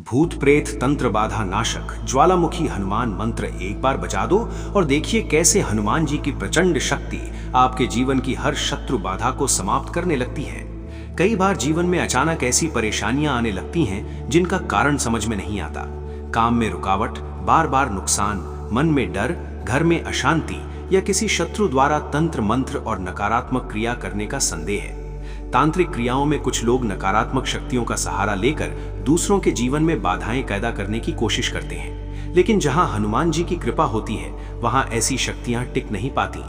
भूत प्रेत तंत्र बाधा नाशक ज्वालामुखी हनुमान मंत्र एक बार बजा दो और देखिए कैसे हनुमान जी की प्रचंड शक्ति आपके जीवन की हर शत्रु बाधा को समाप्त करने लगती है। कई बार जीवन में अचानक ऐसी परेशानियां आने लगती हैं जिनका कारण समझ में नहीं आता। काम में रुकावट, बार बार नुकसान, मन में डर, घर में अशांति या किसी शत्रु द्वारा तंत्र मंत्र और नकारात्मक क्रिया करने का संदेह है। तांत्रिक क्रियाओं में कुछ लोग नकारात्मक शक्तियों का सहारा लेकर दूसरों के जीवन में बाधाएं पैदा करने की कोशिश करते हैं, लेकिन जहां हनुमान जी की कृपा होती है वहां ऐसी शक्तियां टिक नहीं पाती।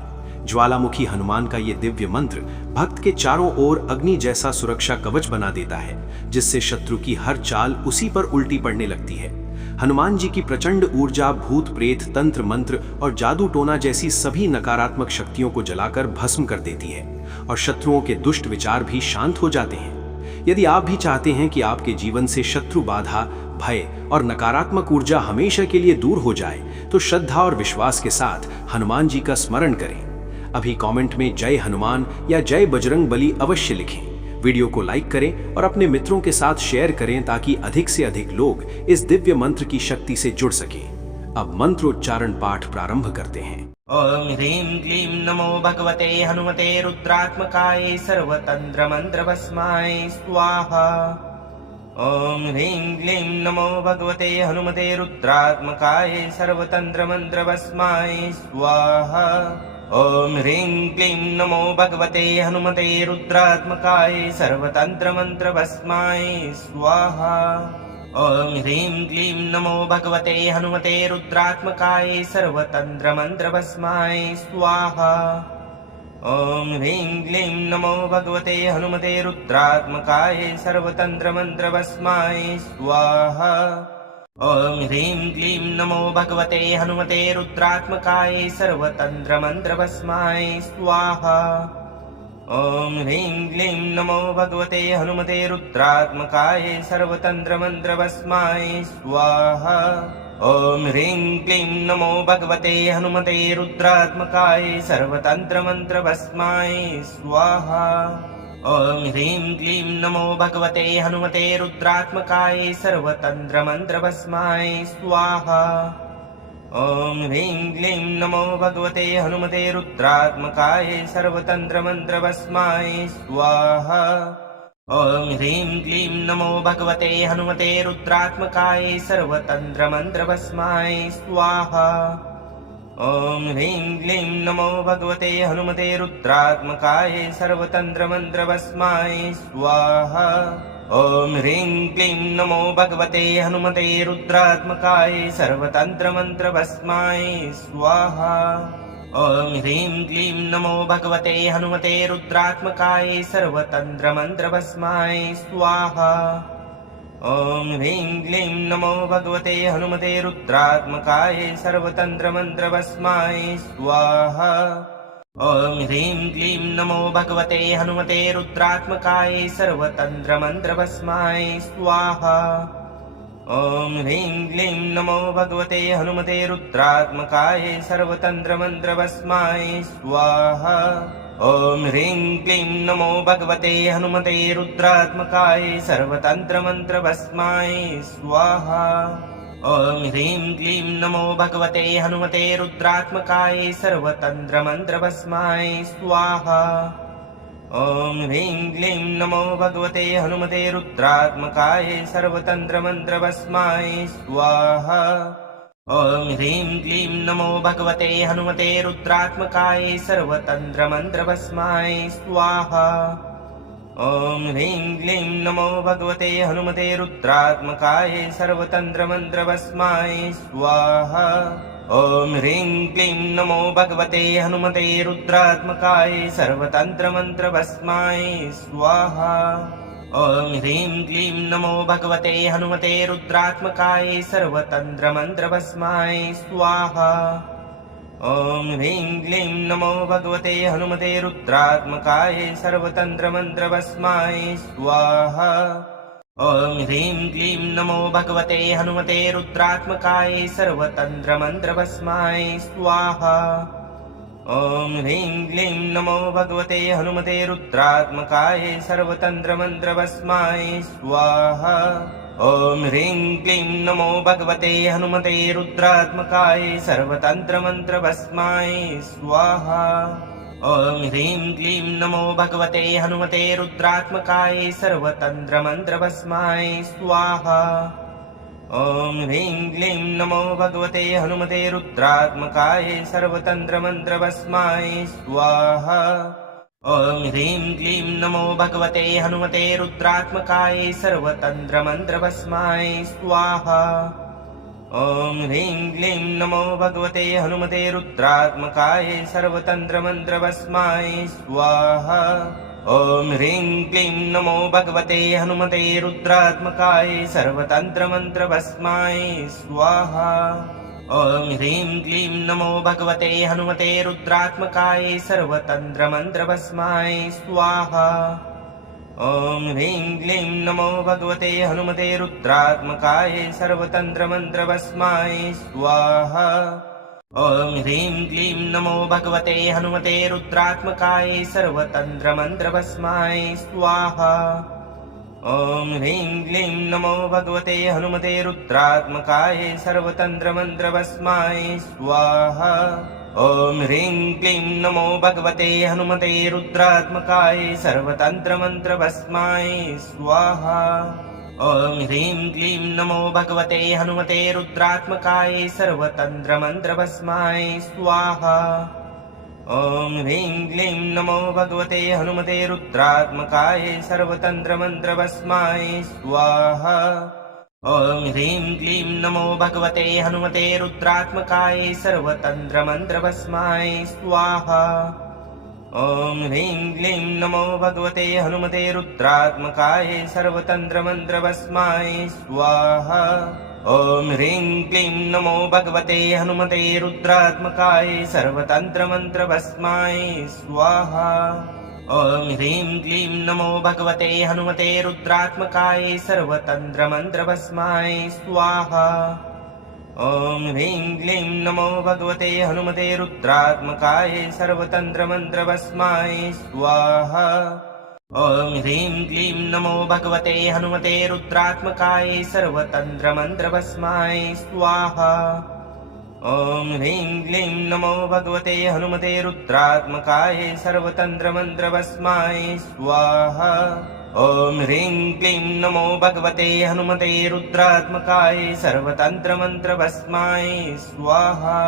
ज्वालामुखी हनुमान का ये दिव्य मंत्र भक्त के चारों ओर अग्नि जैसा सुरक्षा कवच बना देता है, जिससे शत्रु की हर चाल उसी पर उल्टी पड़ने लगती है। हनुमान जी की प्रचंड ऊर्जा भूत प्रेत तंत्र मंत्र और जादू टोना जैसी सभी नकारात्मक शक्तियों को जलाकर भस्म कर देती है और शत्रुओं के दुष्ट विचार भी शांत हो जाते हैं। यदि आप भी चाहते हैं कि आपके जीवन से शत्रु बाधा, भय और नकारात्मक ऊर्जा हमेशा के लिए दूर हो जाए, तो श्रद्धा और विश्वास के साथ हनुमान जी का स्मरण करें। अभी कमेंट में जय हनुमान या जय बजरंग बली अवश्य लिखें। वीडियो को लाइक करें और अपने मित्रों के साथ शेयर करें ताकि अधिक से अधिक लोग इस दिव्य मंत्र की शक्ति से जुड़ सकें। अब मंत्रोच्चारण पाठ प्रारंभ करते हैं। ओम ह्रीं क्लीं नमो भगवते हनुमते रुद्रात्मकाय सर्वतंत्र मंत्र भस्माय स्वाहा। ओम ह्रीं क्लीं नमो भगवते हनुमते रुद्रात्मकाय सर्वतंत्र मंत्र भस्माय स्वाहा। ओम ह्रीं क्लीं नमो भगवते हनुमते रुद्रात्मकाय सर्वतंत्र मंत्र भस्माय स्वाहा। ओम ह्रीं क्लीं नमो भगवते हनुमते रुद्रात्मकाय सर्वतंत्र मंत्र भस्माय स्वाहा। ओम ह्रीं क्लीं नमो भगवते हनुमते रुद्रात्मकाय सर्वतंत्र मंत्र भस्माय स्वाहा। ओम ह्रीं क्लीं नमो भगवते हनुमते रुद्रात्मकाय सर्वतंत्र मंत्र भस्माय स्वाहा। ओम ह्रीं क्लीं नमो भगवते हनुमते रुद्रात्मकाय सर्वतंत्र मंत्र भस्माय स्वाहा। ओम ह्रीं क्लीं नमो भगवते हनुमते रुद्रात्मकाय सर्वतंत्र मंत्र भस्माय स्वाहा। ओम ह्रीं क्लीं नमो भगवते हनुमते रुद्रात्मकाय सर्वतंत्र मंत्र भस्माय स्वाहा। ओम ह्रीं क्लीं नमो भगवते हनुमते रुद्रात्मकाय सर्वतंत्र मंत्र भस्माय स्वाहा। ओम ह्रीं क्लीं नमो भगवते हनुमते रुद्रात्मकाय सर्वतंत्र मंत्र भस्माय स्वाहा। ओम ह्रीं क्लीं नमो भगवते हनुमते रुद्रात्मकाय सर्वतंत्र मंत्र भस्माय स्वाहा। ओम ह्रीं क्लीं नमो भगवते हनुमते रुद्रात्मकाय सर्वतंत्र मंत्र भस्माय स्वाहा। ओम ह्रीं क्लीं नमो भगवते हनुमते रुद्रात्मकाय सर्वतंत्र मंत्र भस्माय स्वाहा। ओम ह्रीं क्लीं नमो भगवते हनुमते रुद्रात्मकाय सर्वतंत्र मंत्र भस्माय स्वाहा। ओम ह्रीं क्लीं नमो भगवते हनुमते रुद्रात्मकाय सर्वतंत्र मंत्र भस्माय स्वाहा। ओम ह्रीं क्लीं नमो भगवते हनुमते रुद्रात्मकाय सर्वतंत्र मंत्र भस्माय स्वाहा। ओम ह्रीं क्लीं नमो भगवते हनुमते रुद्रात्मकाय सर्वतंत्र मंत्र भस्माय स्वाहा। ओम ह्रीं क्लीं नमो भगवते हनुमते रुद्रात्मकाय सर्वतंत्र मंत्र भस्माय स्वाहा। ओम ह्रीं क्लीं नमो भगवते हनुमते रुद्रात्मकाय सर्वतंत्र मंत्र भस्माय स्वाहा। ओम ह्रीं क्लीं नमो भगवते हनुमते रुद्रात्मकाय सर्वतंत्र मंत्र भस्माय स्वाहा। ओम ह्रीं क्लीं नमो भगवते हनुमते रुद्रात्मकाय सर्वतंत्र मंत्र भस्माय स्वाहा। ओम ह्रीं क्लीं नमो भगवते हनुमते रुद्रात्मकाय सर्वतंत्र मंत्र भस्माय स्वाहा। ओम ह्रीं क्लीं नमो भगवते हनुमते रुद्रात्मकाय सर्वतंत्र मंत्र भस्माय स्वाहा। ओम ह्रीं क्लीं नमो भगवते हनुमते रुद्रात्मकाय सर्वतंत्र मंत्र भस्माय स्वाहा। ओम ह्रीं क्लीं नमो भगवते हनुमते रुद्रात्मकाय सर्वतंत्र मंत्र भस्माय स्वाहा। ओम ह्रीं क्लीं नमो भगवते हनुमते रुद्रात्मकाय सर्वतंत्र मंत्र भस्माय स्वाहा। ॐ ह्रीं क्लीं नमो भगवते हनुमते रुद्रात्मकाय सर्वतन्त्रमन्त्रभस्माय स्वाहा ॐ ह्रीं क्लीं नमो भगवते हनुमते रुद्रात्मकाय सर्वतन्त्रमन्त्रभस्माय स्वाहा ॐ ह्रीं क्लीं नमो भगवते हनुमते रुद्रात्मकाय सर्वतन्त्रमन्त्रभस्माय स्वाहा ॐ ह्रीं क्लीं नमो भगवते हनुमते रुद्रात्मकाय सर्वतन्त्रमन्त्रभस्माय स्वाहा ॐ ह्रीं क्लीं नमो भगवते हनुमते रुद्रात्मकाय सर्वतन्त्रमन्त्रभस्माय स्वाहा ॐ ह्रीं क्लीं नमो भगवते हनुमते रुद्रात्मकाय सर्वतन्त्रमन्त्रभस्माय स्वाहा ॐ ह्रीं क्लीं नमो भगवते हनुमते रुद्रात्मकाय सर्वतन्त्रमन्त्रभस्माय स्वाहा ॐ ह्रीं क्लीं नमो भगवते हनुमते रुद्रात्मकाय सर्वतन्त्रमन्त्रभस्माय स्वाहा ॐ ह्रीं क्लीं नमो भगवते हनुमते रुद्रात्मकाय सर्वतन्त्रमन्त्रभस्माय स्वाहा ॐ ह्रीं क्लीं नमो भगवते हनुमते रुद्रात्मकाय सर्वतन्त्रमन्त्रभस्माय स्वाहा ॐ ह्रीं क्लीं नमो भगवते हनुमते रुद्रात्मकाय सर्वतन्त्रमन्त्रभस्माय स्वाहा ॐ ह्रीं क्लीं नमो भगवते हनुमते रुद्रात्मकाय सर्वतन्त्रमन्त्रभस्माय स्वाहा ॐ ह्रीं क्लीं नमो भगवते हनुमते रुद्रात्मकाय सर्वतन्त्रमन्त्रभस्माय स्वाहा ॐ ह्रीं क्लीं नमो भगवते हनुमते रुद्रात्मकाय सर्वतन्त्रमन्त्रभस्माय स्वाहा ॐ ह्रीं क्लीं नमो भगवते हनुमते रुद्रात्मकाय सर्वतन्त्रमन्त्रभस्माय स्वाहा ॐ ह्रीं क्लीं नमो भगवते हनुमते रुद्रात्मकाय सर्वतन्त्रमन्त्रभस्माय स्वाहा ॐ ह्रीं क्लीं नमो भगवते हनुमते रुद्रात्मकाय सर्वतन्त्रमन्त्रभस्माय स्वाहा ॐ ह्रीं क्लीं नमो भगवते हनुमते रुद्रात्मकाय सर्वतन्त्रमन्त्रभस्माय स्वाहा ॐ ह्रीं क्लीं नमो भगवते हनुमते रुद्रात्मकाय सर्वतन्त्रमन्त्रभस्माय स्वाहा ॐ ह्रीं क्लीं नमो भगवते हनुमते रुद्रात्मकाय सर्वतन्त्रमन्त्रभस्माय स्वाहा ॐ ह्रीं क्लीं नमो भगवते हनुमते रुद्रात्मकाय सर्वतन्त्रमन्त्रभस्माय स्वाहा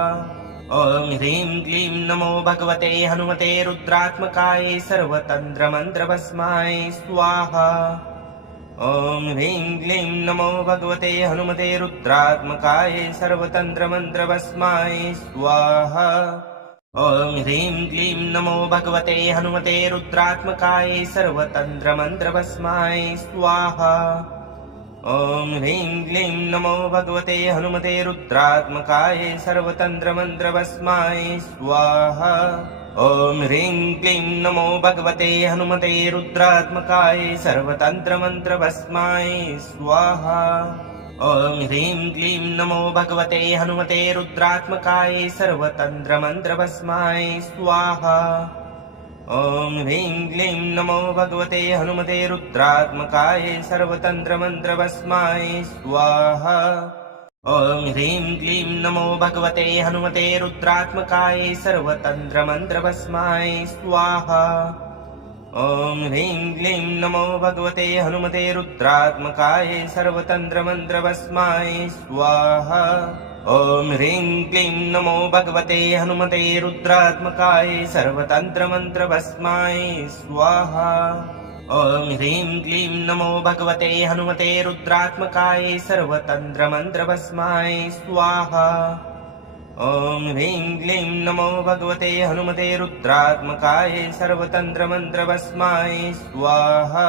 ॐ ह्रीं क्लीं नमो भगवते हनुमते रुद्रात्मकाय सर्वतन्त्रमन्त्रभस्माय स्वाहा ॐ ह्रीं क्लीं नमो भगवते हनुमते रुद्रात्मकाय सर्वतन्त्रमन्त्रभस्माय स्वाहा ॐ ह्रीं क्लीं नमो भगवते हनुमते रुद्रात्मकाय सर्वतन्त्रमन्त्रभस्माय स्वाहा ॐ ह्रीं क्लीं नमो भगवते हनुमते रुद्रात्मकाय सर्वतन्त्रमन्त्रभस्माय स्वाहा ॐ ह्रीं क्लीं नमो भगवते हनुमते रुद्रात्मकाय सर्वतन्त्रमन्त्रभस्माय स्वाहा ॐ ह्रीं क्लीं नमो भगवते हनुमते रुद्रात्मकाय सर्वतन्त्रमन्त्रभस्माय स्वाहा ॐ ह्रीं क्लीं नमो भगवते हनुमते रुद्रात्मकाय सर्वतन्त्रमन्त्रभस्माय स्वाहा ॐ ह्रीं क्लीं नमो भगवते हनुमते रुद्रात्मकाय सर्वतन्त्रमन्त्रभस्माय स्वाहा ॐ ह्रीं क्लीं नमो भगवते हनुमते रुद्रात्मकाय सर्वतन्त्रमन्त्रभस्माय स्वाहा ॐ ह्रीं क्लीं नमो भगवते हनुमते रुद्रात्मकाय सर्वतन्त्रमन्त्रभस्माय स्वाहा ॐ ह्रीं क्लीं नमो भगवते हनुमते रुद्रात्मकाय सर्वतन्त्रमन्त्रभस्माय स्वाहा ॐ ह्रीं क्लीं नमो भगवते हनुमते रुद्रात्मकाय सर्वतन्त्रमन्त्रभस्माय स्वाहा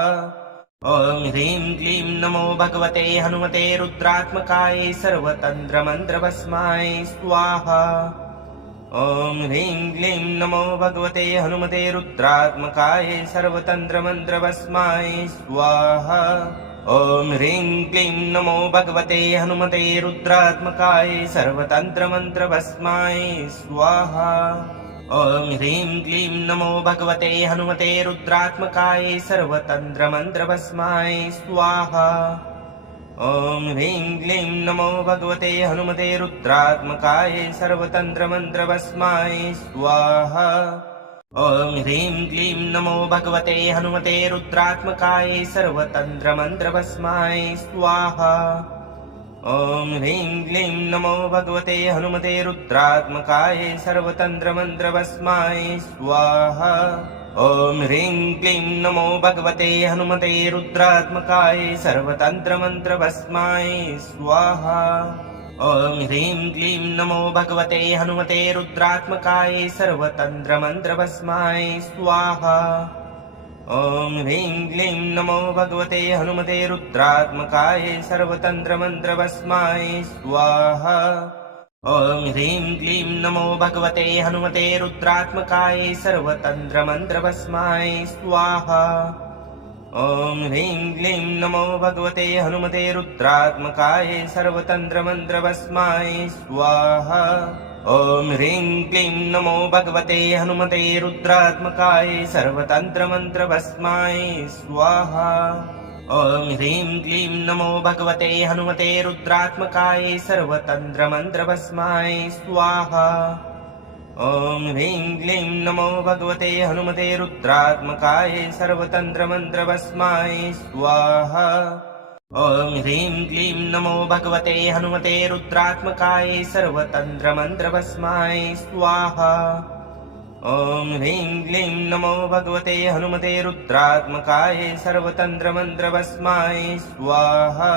ॐ ह्रीं क्लीं नमो भगवते हनुमते रुद्रात्मकाय सर्वतन्त्रमन्त्रभस्माय स्वाहा ॐ ह्रीं क्लीं नमो भगवते हनुमते रुद्रात्मकाय सर्वतन्त्रमन्त्रभस्माय स्वाहा ॐ ह्रीं क्लीं नमो भगवते हनुमते रुद्रात्मकाय सर्वतन्त्रमन्त्रभस्माय स्वाहा ॐ ह्रीं क्लीं नमो भगवते हनुमते रुद्रात्मकाय सर्वतन्त्रमन्त्रभस्माय स्वाहा ॐ ह्रीं क्लीं नमो भगवते हनुमते रुद्रात्मकाय सर्वतन्त्रमन्त्रभस्माय स्वाहा। ॐ ह्रीं क्लीं नमो भगवते हनुमते रुद्रात्मकाय सर्वतन्त्रमन्त्रभस्माय स्वाहा। ॐ ह्रीं क्लीं नमो भगवते हनुमते रुद्रात्मकाय सर्वतन्त्रमन्त्रभस्माय स्वाहा। ॐ ह्रीं क्लीं नमो भगवते हनुमते रुद्रात्मकाय सर्वतन्त्रमन्त्रभस्माय स्वाहा। ॐ ह्रीं क्लीं नमो भगवते हनुमते रुद्रात्मकाय सर्वतन्त्रमन्त्रभस्माय स्वाहा। ॐ ह्रीं क्लीं नमो भगवते हनुमते रुद्रात्मकाय सर्वतन्त्रमन्त्रभस्माय स्वाहा। ॐ ह्रीं क्लीं नमो भगवते हनुमते रुद्रात्मकाय सर्वतन्त्रमन्त्रभस्माय स्वाहा। ॐ ह्रीं क्लीं नमो भगवते हनुमते रुद्रात्मकाय सर्वतन्त्रमन्त्रभस्माय स्वाहा। ॐ ह्रीं क्लीं नमो भगवते हनुमते रुद्रात्मकाय सर्वतन्त्रमन्त्रभस्माय स्वाहा। ॐ ह्रीं क्लीं नमो भगवते हनुमते रुद्रात्मकाय सर्वतन्त्रमन्त्रभस्माय स्वाहा। ॐ ह्रीं क्लीं नमो भगवते हनुमते रुद्रात्मकाय सर्वतन्त्रमन्त्रभस्माय स्वाहा। ॐ ह्रीं क्लीं नमो भगवते हनुमते रुद्रात्मकाय सर्वतन्त्रमन्त्रभस्माय स्वाहा। ॐ ह्रीं क्लीं नमो भगवते हनुमते रुद्रात्मकाय सर्वतन्त्रमन्त्रभस्माय स्वाहा।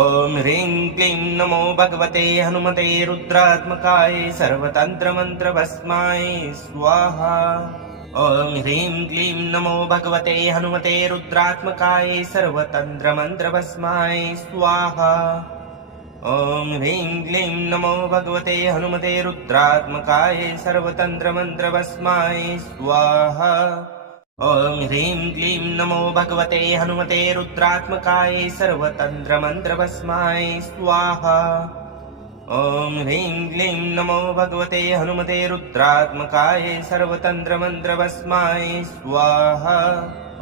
ॐ ह्रीं क्लीं नमो भगवते हनुमते रुद्रात्मकाय सर्वतन्त्रमन्त्रभस्माय स्वाहा। ॐ ह्रीं क्लीं नमो भगवते हनुमते रुद्रात्मकाय सर्वतन्त्रमन्त्रभस्माय स्वाहा। ॐ ह्रीं क्लीं नमो भगवते हनुमते रुद्रात्मकाय सर्वतन्त्रमन्त्रभस्माय स्वाहा। ॐ ह्रीं क्लीं नमो भगवते हनुमते रुद्रात्मकाय सर्वतन्त्रमन्त्रभस्माय स्वाहा। ॐ ह्रीं क्लीं नमो भगवते हनुमते रुद्रात्मकाय सर्वतन्त्रमन्त्रभस्माय स्वाहा।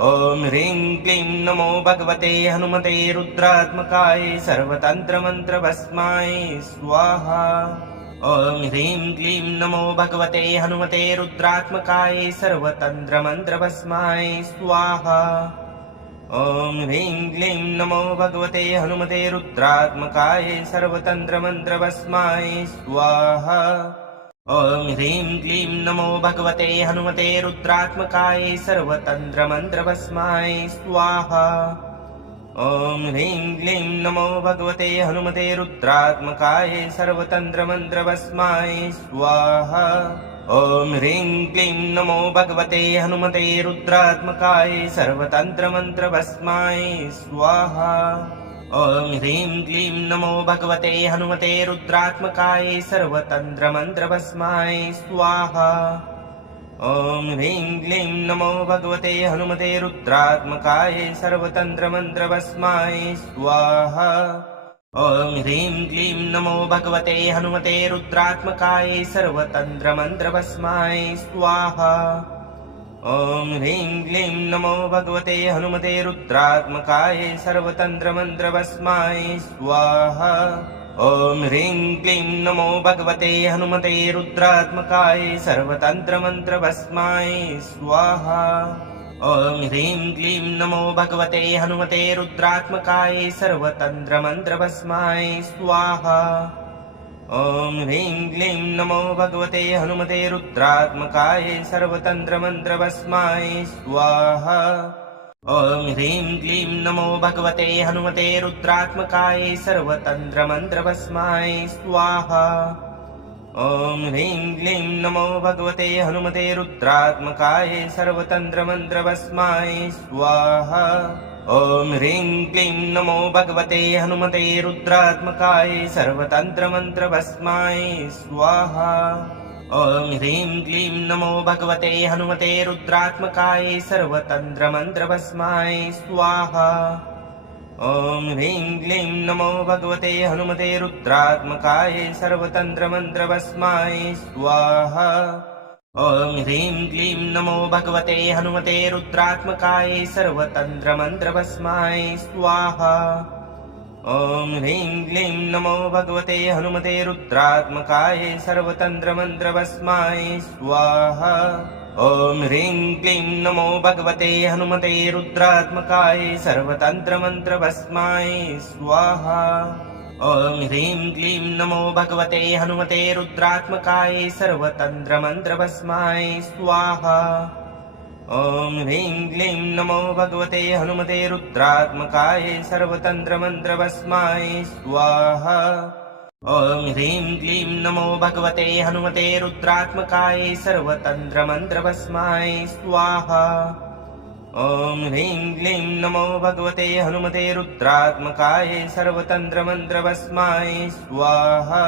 ॐ ह्रीं क्लीं नमो भगवते हनुमते रुद्रात्मकाय सर्वतन्त्रमन्त्रभस्माय स्वाहा। ॐ ह्रीं क्लीं नमो भगवते हनुमते रुद्रात्मकाय सर्वतन्त्रमन्त्रभस्माय स्वाहा। ॐ ह्रीं क्लीं नमो भगवते हनुमते रुद्रात्मकाय सर्वतन्त्रमन्त्रभस्माय स्वाहा। ॐ ह्रीं क्लीं नमो भगवते हनुमते रुद्रात्मकाय सर्वतन्त्रमन्त्रभस्माय स्वाहा। ॐ ह्रीं क्लीं नमो भगवते हनुमते रुद्रात्मकाय सर्वतन्त्रमन्त्रभस्माय स्वाहा। ॐ ह्रीं क्लीं नमो भगवते हनुमते रुद्रात्मकाय सर्वतन्त्रमन्त्रभस्माय स्वाहा। ॐ ह्रीं क्लीं नमो भगवते हनुमते रुद्रात्मकाय सर्वतन्त्रमन्त्रभस्माय स्वाहा। ॐ ह्रीं क्लीं नमो भगवते हनुमते रुद्रात्मकाय सर्वतन्त्रमन्त्रभस्माय स्वाहा। ॐ ह्रीं क्लीं नमो भगवते हनुमते रुद्रात्मकाय सर्वतन्त्रमन्त्रभस्माय स्वाहा। ॐ ह्रीं क्लीं नमो भगवते हनुमते रुद्रात्मकाय सर्वतन्त्रमन्त्रभस्माय स्वाहा। ॐ ह्रीं क्लीं नमो भगवते हनुमते रुद्रात्मकाय सर्वतन्त्रमन्त्रभस्माय स्वाहा। ॐ ह्रीं क्लीं नमो भगवते हनुमते रुद्रात्मकाय सर्वतन्त्रमन्त्रभस्माय स्वाहा। ॐ ह्रीं क्लीं नमो भगवते हनुमते रुद्रात्मकाय सर्वतन्त्रमन्त्रभस्माय स्वाहा। ॐ ह्रीं क्लीं नमो भगवते हनुमते रुद्रात्मकाय सर्वतन्त्रमन्त्रभस्माय स्वाहा। ॐ ह्रीं क्लीं नमो भगवते हनुमते रुद्रात्मकाय सर्वतन्त्रमन्त्रभस्माय स्वाहा। ॐ ह्रीं क्लीं नमो भगवते हनुमते रुद्रात्मकाय सर्वतन्त्रमन्त्रभस्माय स्वाहा। ॐ ह्रीं क्लीं नमो भगवते हनुमते रुद्रात्मकाय सर्वतन्त्रमन्त्रभस्माय स्वाहा। ॐ ह्रीं क्लीं नमो भगवते हनुमते रुद्रात्मकाय सर्वतन्त्रमन्त्रभस्माय स्वाहा। ॐ ह्रीं क्लीं नमो भगवते हनुमते रुद्रात्मकाय सर्वतन्त्रमन्त्रभस्माय स्वाहा। ॐ ह्रीं क्लीं नमो भगवते हनुमते रुद्रात्मकाय सर्वतन्त्रमन्त्रभस्माय स्वाहा। ॐ ह्रीं क्लीं नमो भगवते हनुमते रुद्रात्मकाय सर्वतन्त्रमन्त्रभस्माय स्वाहा। ॐ ह्रीं क्लीं नमो भगवते हनुमते रुद्रात्मकाय सर्वतन्त्रमन्त्रभस्माय स्वाहा। ॐ ह्रीं क्लीं नमो भगवते हनुमते रुद्रात्मकाय सर्वतन्त्रमन्त्रभस्माय स्वाहा। ॐ ह्रीं क्लीं नमो भगवते हनुमते रुद्रात्मकाय सर्वतन्त्रमन्त्रभस्माय स्वाहा। ॐ ह्रीं क्लीं नमो भगवते हनुमते रुद्रात्मकाय सर्वतन्त्रमन्त्रभस्माय स्वाहा।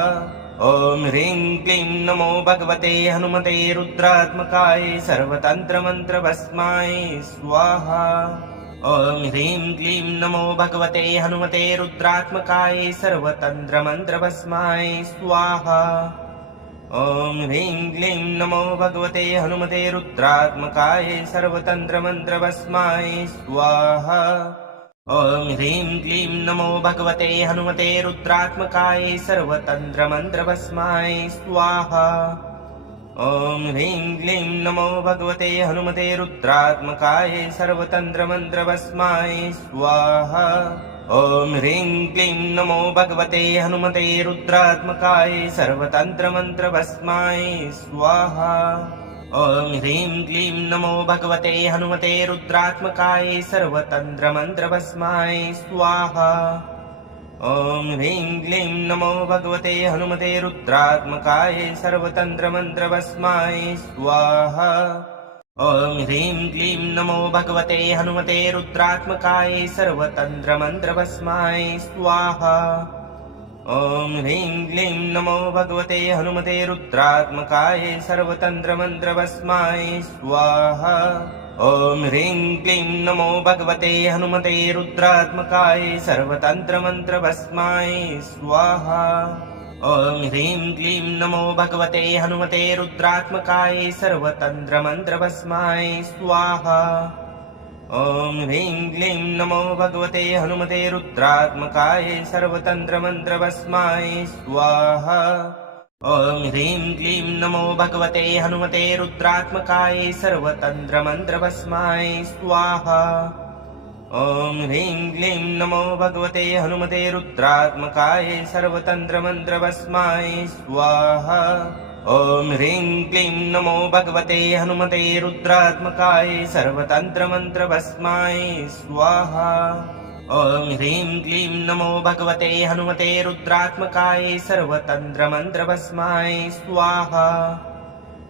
ॐ ह्रीं क्लीं नमो भगवते हनुमते रुद्रात्मकाय सर्वतन्त्रमन्त्रभस्माय स्वाहा। ॐ ह्रीं क्लीं नमो भगवते हनुमते रुद्रात्मकाय सर्वतन्त्रमन्त्रभस्माय स्वाहा। ॐ ह्रीं क्लीं नमो भगवते हनुमते रुद्रात्मकाय सर्वतन्त्रमन्त्रभस्माय स्वाहा। ॐ ह्रीं क्लीं नमो भगवते हनुमते रुद्रात्मकाय सर्वतन्त्रमन्त्रभस्माय स्वाहा। ॐ ह्रीं क्लीं नमो भगवते हनुमते रुद्रात्मकाय सर्वतन्त्रमन्त्रभस्माय स्वाहा। ॐ ह्रीं क्लीं नमो भगवते हनुमते रुद्रात्मकाय सर्वतन्त्रमन्त्रभस्माय स्वाहा। ॐ ह्रीं क्लीं नमो भगवते हनुमते रुद्रात्मकाय सर्वतन्त्रमन्त्रभस्माय स्वाहा। ॐ ह्रीं क्लीं नमो भगवते हनुमते रुद्रात्मकाय सर्वतन्त्रमन्त्रभस्माय स्वाहा। ॐ ह्रीं क्लीं नमो भगवते हनुमते रुद्रात्मकाय सर्वतन्त्रमन्त्रभस्माय स्वाहा। ॐ ह्रीं क्लीं नमो भगवते हनुमते रुद्रात्मकाय सर्वतन्त्रमन्त्रभस्माय स्वाहा। ॐ ह्रीं क्लीं नमो भगवते हनुमते रुद्रात्मकाय सर्वतन्त्रमन्त्रभस्माय स्वाहा। ॐ ह्रीं क्लीं नमो भगवते हनुमते रुद्रात्मकाय सर्वतन्त्रमन्त्रभस्माय स्वाहा। ॐ ह्रीं क्लीं नमो भगवते हनुमते रुद्रात्मकाय सर्वतन्त्रमन्त्रभस्माय स्वाहा। ॐ ह्रीं क्लीं नमो भगवते हनुमते रुद्रात्मकाय सर्वतन्त्रमन्त्रभस्माय स्वाहा। ॐ ह्रीं क्लीं नमो भगवते हनुमते रुद्रात्मकाय सर्वतन्त्रमन्त्रभस्माय स्वाहा। ॐ ह्रीं क्लीं नमो भगवते हनुमते रुद्रात्मकाय सर्वतन्त्रमन्त्रभस्माय स्वाहा। ॐ ह्रीं क्लीं नमो भगवते हनुमते रुद्रात्मकाय सर्वतन्त्रमन्त्रभस्माय स्वाहा।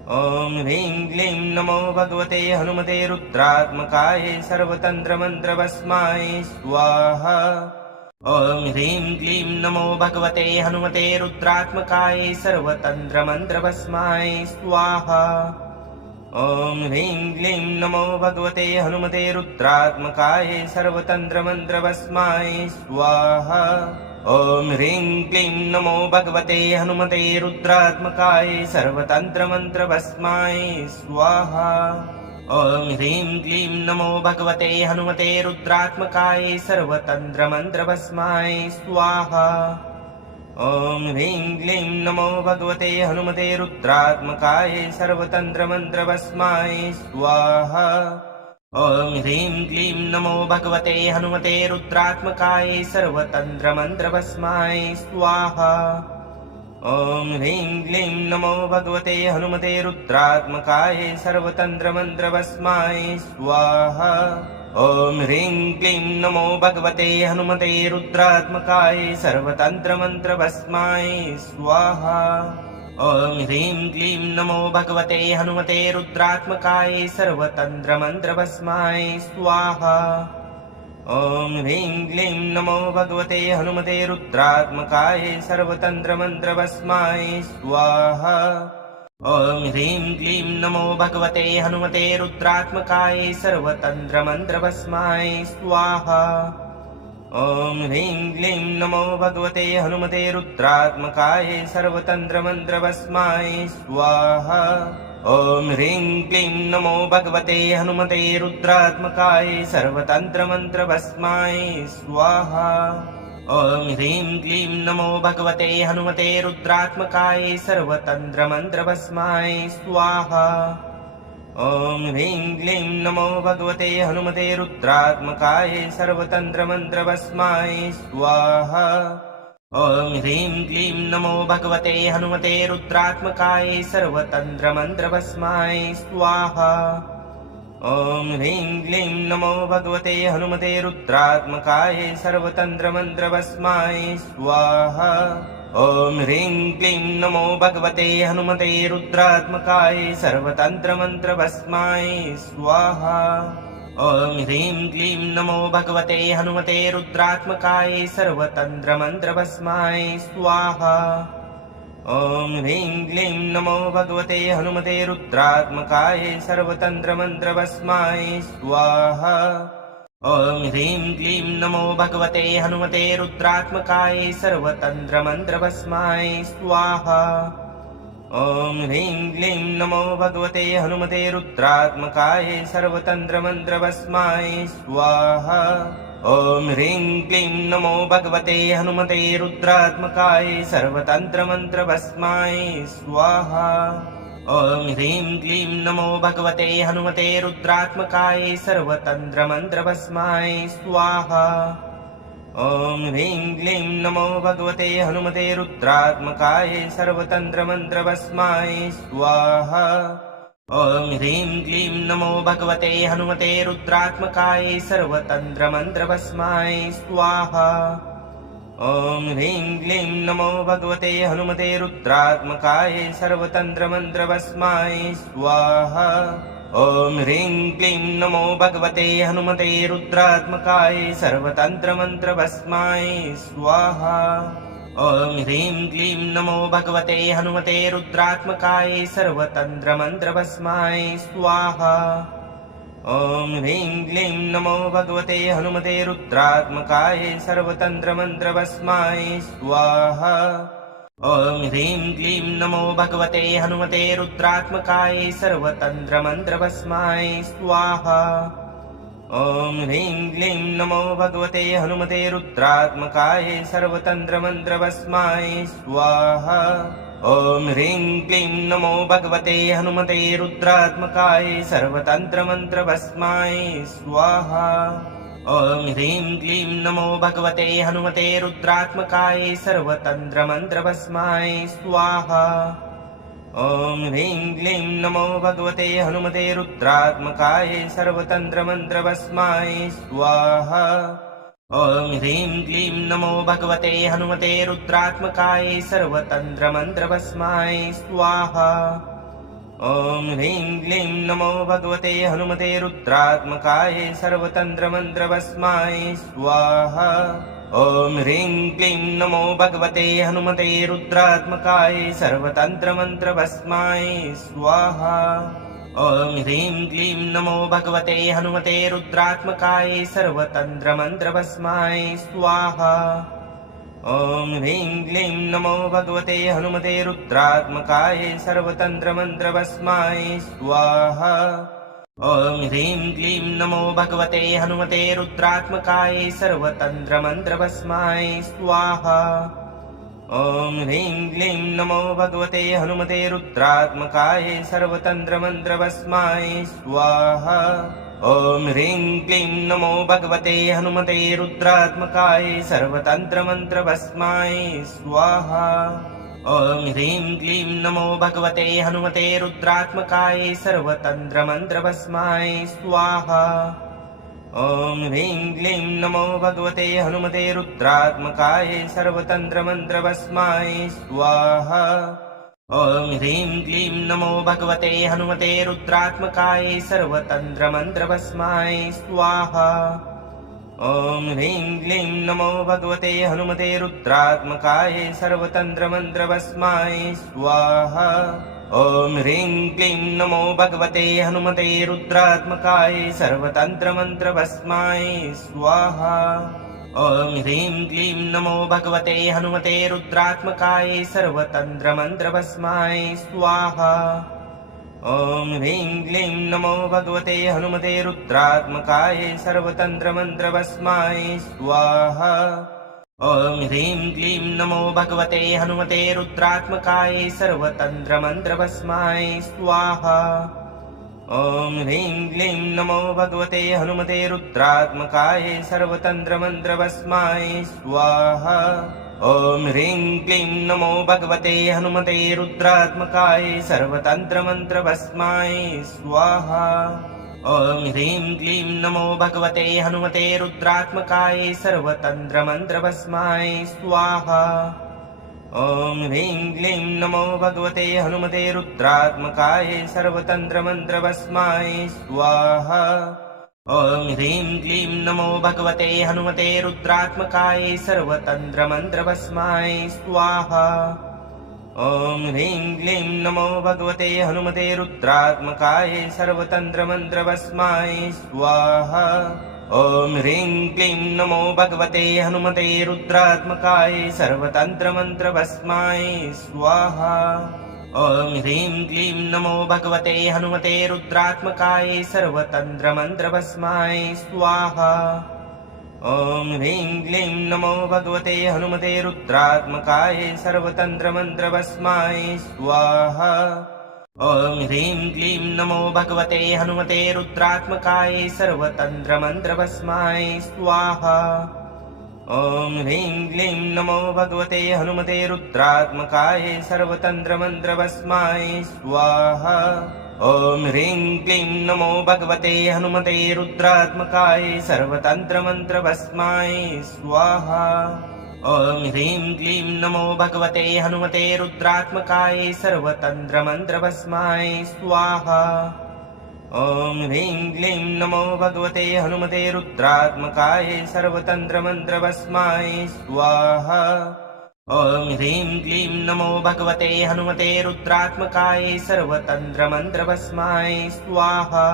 ॐ ह्रीं क्लीं नमो भगवते हनुमते रुद्रात्मकाय सर्वतन्त्रमन्त्रभस्माय स्वाहा। ॐ ह्रीं क्लीं नमो भगवते हनुमते रुद्रात्मकाय सर्वतन्त्रमन्त्रभस्माय स्वाहा। ॐ ह्रीं क्लीं नमो भगवते हनुमते रुद्रात्मकाय सर्वतन्त्रमन्त्रभस्माय स्वाहा। ॐ ह्रीं क्लीं नमो भगवते हनुमते रुद्रात्मकाय सर्वतन्त्रमन्त्रभस्माय स्वाहा। ॐ ह्रीं क्लीं नमो भगवते हनुमते रुद्रात्मकाय सर्वतन्त्रमन्त्रभस्माय स्वाहा। ॐ ह्रीं क्लीं नमो भगवते हनुमते रुद्रात्मकाय सर्वतन्त्रमन्त्रभस्माय स्वाहा। ॐ ह्रीं क्लीं नमो भगवते हनुमते रुद्रात्मकाय सर्वतन्त्रमन्त्रभस्माय स्वाहा। ॐ ह्रीं क्लीं नमो भगवते हनुमते रुद्रात्मकाय सर्वतन्त्रमन्त्रभस्माय स्वाहा। ॐ ह्रीं क्लीं नमो भगवते हनुमते रुद्रात्मकाय सर्वतन्त्रमन्त्रभस्माय स्वाहा। ॐ ह्रीं क्लीं नमो भगवते हनुमते रुद्रात्मकाय सर्वतन्त्रमन्त्रभस्माय स्वाहा। ॐ ह्रीं क्लीं नमो भगवते हनुमते रुद्रात्मकाय सर्वतन्त्रमन्त्रभस्माय स्वाहा। ॐ ह्रीं क्लीं नमो भगवते हनुमते रुद्रात्मकाय सर्वतन्त्रमन्त्रभस्माय स्वाहा। ॐ ह्रीं क्लीं नमो भगवते हनुमते रुद्रात्मकाय सर्वतन्त्रमन्त्रभस्माय स्वाहा। ॐ ह्रीं क्लीं नमो भगवते हनुमते रुद्रात्मकाय सर्वतन्त्रमन्त्रभस्माय स्वाहा। ॐ ह्रीं क्लीं नमो भगवते हनुमते रुद्रात्मकाय सर्वतन्त्रमन्त्रभस्माय स्वाहा। ॐ ह्रीं क्लीं नमो भगवते हनुमते रुद्रात्मकाय सर्वतन्त्रमन्त्रभस्माय स्वाहा। ॐ ह्रीं क्लीं नमो भगवते हनुमते रुद्रात्मकाय सर्वतन्त्रमन्त्रभस्माय स्वाहा। ॐ ह्रीं क्लीं नमो भगवते हनुमते रुद्रात्मकाय सर्वतन्त्रमन्त्रभस्माय स्वाहा। ॐ ह्रीं क्लीं नमो भगवते हनुमते रुद्रात्मकाय सर्वतन्त्रमन्त्रभस्माय स्वाहा। ॐ ह्रीं क्लीं नमो भगवते हनुमते रुद्रात्मकाय सर्वतन्त्रमन्त्रभस्माय स्वाहा। ॐ ह्रीं क्लीं नमो भगवते हनुमते रुद्रात्मकाय सर्वतन्त्रमन्त्रभस्माय स्वाहा। ॐ ह्रीं क्लीं नमो भगवते हनुमते रुद्रात्मकाय सर्वतन्त्रमन्त्रभस्माय स्वाहा। ॐ ह्रीं क्लीं नमो भगवते हनुमते रुद्रात्मकाय सर्वतन्त्रमन्त्रभस्माय स्वाहा। ॐ ह्रीं क्लीं नमो भगवते हनुमते रुद्रात्मकाय सर्वतन्त्रमन्त्रभस्माय स्वाहा। ॐ ह्रीं क्लीं नमो भगवते हनुमते रुद्रात्मकाय सर्वतन्त्रमन्त्रभस्माय स्वाहा। ॐ ह्रीं क्लीं नमो भगवते हनुमते रुद्रात्मकाय सर्वतन्त्रमन्त्रभस्माय स्वाहा। ॐ ह्रीं क्लीं नमो भगवते हनुमते रुद्रात्मकाय सर्वतन्त्रमन्त्रभस्माय स्वाहा। ॐ ह्रीं क्लीं नमो भगवते हनुमते रुद्रात्मकाय सर्वतन्त्रमन्त्रभस्माय स्वाहा। ॐ ह्रीं क्लीं नमो भगवते हनुमते रुद्रात्मकाय सर्वतन्त्रमन्त्रभस्माय स्वाहा। ॐ ह्रीं क्लीं नमो भगवते हनुमते रुद्रात्मकाय सर्वतन्त्रमन्त्रभस्माय स्वाहा। ॐ ह्रीं क्लीं नमो भगवते हनुमते रुद्रात्मकाय सर्वतन्त्रमन्त्रभस्माय स्वाहा। ॐ ह्रीं क्लीं नमो भगवते हनुमते रुद्रात्मकाय सर्वतन्त्रमन्त्रभस्माय स्वाहा। ॐ ह्रीं क्लीं नमो भगवते हनुमते रुद्रात्मकाय सर्वतन्त्रमन्त्रभस्माय स्वाहा। ॐ ह्रीं क्लीं नमो भगवते हनुमते रुद्रात्मकाय सर्वतन्त्रमन्त्रभस्माय स्वाहा। ॐ ह्रीं क्लीं नमो भगवते हनुमते रुद्रात्मकाय सर्वतन्त्रमन्त्रभस्माय स्वाहा। ॐ ह्रीं क्लीं नमो भगवते हनुमते रुद्रात्मकाय सर्वतन्त्रमन्त्रभस्माय स्वाहा। ॐ ह्रीं क्लीं नमो भगवते हनुमते रुद्रात्मकाय सर्वतन्त्रमन्त्रभस्माय स्वाहा। ॐ ह्रीं क्लीं नमो भगवते हनुमते रुद्रात्मकाय सर्वतन्त्रमन्त्रभस्माय स्वाहा। ॐ ह्रीं क्लीं नमो भगवते हनुमते रुद्रात्मकाय सर्वतन्त्रमन्त्रभस्माय स्वाहा। ॐ ह्रीं क्लीं नमो भगवते हनुमते रुद्रात्मकाय सर्वतन्त्रमन्त्रभस्माय स्वाहा। ॐ ह्रीं क्लीं नमो भगवते हनुमते रुद्रात्मकाय सर्वतन्त्रमन्त्रभस्माय स्वाहा। ॐ ह्रीं क्लीं नमो भगवते हनुमते रुद्रात्मकाय सर्वतन्त्रमन्त्रभस्माय स्वाहा। ॐ ह्रीं क्लीं नमो भगवते हनुमते रुद्रात्मकाय सर्वतन्त्रमन्त्रभस्माय स्वाहा। ॐ ह्रीं क्लीं नमो भगवते हनुमते रुद्रात्मकाय सर्वतन्त्रमन्त्रभस्माय स्वाहा। ॐ ह्रीं क्लीं नमो भगवते हनुमते रुद्रात्मकाय सर्वतन्त्रमन्त्रभस्माय स्वाहा। ॐ ह्रीं क्लीं नमो भगवते हनुमते रुद्रात्मकाय सर्वतन्त्रमन्त्रभस्माय स्वाहा। ॐ ह्रीं क्लीं नमो भगवते हनुमते रुद्रात्मकाय सर्वतन्त्रमन्त्रभस्माय स्वाहा। ॐ ह्रीं क्लीं नमो भगवते हनुमते रुद्रात्मकाय सर्वतन्त्रमन्त्रभस्माय स्वाहा। ॐ ह्रीं क्लीं नमो भगवते हनुमते रुद्रात्मकाय सर्वतन्त्रमन्त्रभस्माय स्वाहा। ॐ ह्रीं क्लीं नमो भगवते हनुमते रुद्रात्मकाय सर्वतन्त्रमन्त्रभस्माय स्वाहा। ॐ ह्रीं क्लीं नमो भगवते हनुमते रुद्रात्मकाय सर्वतन्त्रमन्त्रभस्माय स्वाहा। ॐ ह्रीं क्लीं नमो भगवते हनुमते रुद्रात्मकाय सर्वतन्त्रमन्त्रभस्माय स्वाहा। ॐ ह्रीं क्लीं नमो भगवते हनुमते रुद्रात्मकाय सर्वतन्त्रमन्त्रभस्माय स्वाहा। ॐ ह्रीं क्लीं नमो भगवते हनुमते रुद्रात्मकाय सर्वतन्त्रमन्त्रभस्माय स्वाहा। ॐ ह्रीं क्लीं नमो भगवते हनुमते रुद्रात्मकाय सर्वतन्त्रमन्त्रभस्माय स्वाहा। ॐ ह्रीं क्लीं नमो भगवते हनुमते रुद्रात्मकाय सर्वतन्त्रमन्त्रभस्माय स्वाहा। ॐ ह्रीं क्लीं नमो भगवते हनुमते रुद्रात्मकाय सर्वतन्त्रमन्त्रभस्माय स्वाहा। ॐ ह्रीं क्लीं नमो भगवते हनुमते रुद्रात्मकाय सर्वतन्त्रमन्त्रभस्माय स्वाहा। ॐ ह्रीं क्लीं नमो भगवते हनुमते रुद्रात्मकाय सर्वतन्त्रमन्त्रभस्माय स्वाहा। ॐ ह्रीं क्लीं नमो भगवते हनुमते रुद्रात्मकाय सर्वतन्त्रमन्त्रभस्माय स्वाहा। ॐ ह्रीं क्लीं नमो भगवते हनुमते रुद्रात्मकाय सर्वतन्त्रमन्त्रभस्माय स्वाहा। ॐ ह्रीं क्लीं नमो भगवते हनुमते रुद्रात्मकाय सर्वतन्त्रमन्त्रभस्माय स्वाहा। ॐ ह्रीं क्लीं नमो भगवते हनुमते रुद्रात्मकाय सर्वतन्त्रमन्त्रभस्माय स्वाहा। ॐ ह्रीं क्लीं नमो भगवते हनुमते रुद्रात्मकाय सर्वतन्त्रमन्त्रभस्माय स्वाहा। ॐ ह्रीं क्लीं नमो भगवते हनुमते रुद्रात्मकाय सर्वतन्त्रमन्त्रभस्माय स्वाहा। ॐ ह्रीं क्लीं नमो भगवते हनुमते रुद्रात्मकाय सर्वतन्त्रमन्त्रभस्माय स्वाहा। ॐ ह्रीं क्लीं नमो भगवते हनुमते रुद्रात्मकाय सर्वतन्त्रमन्त्रभस्माय स्वाहा।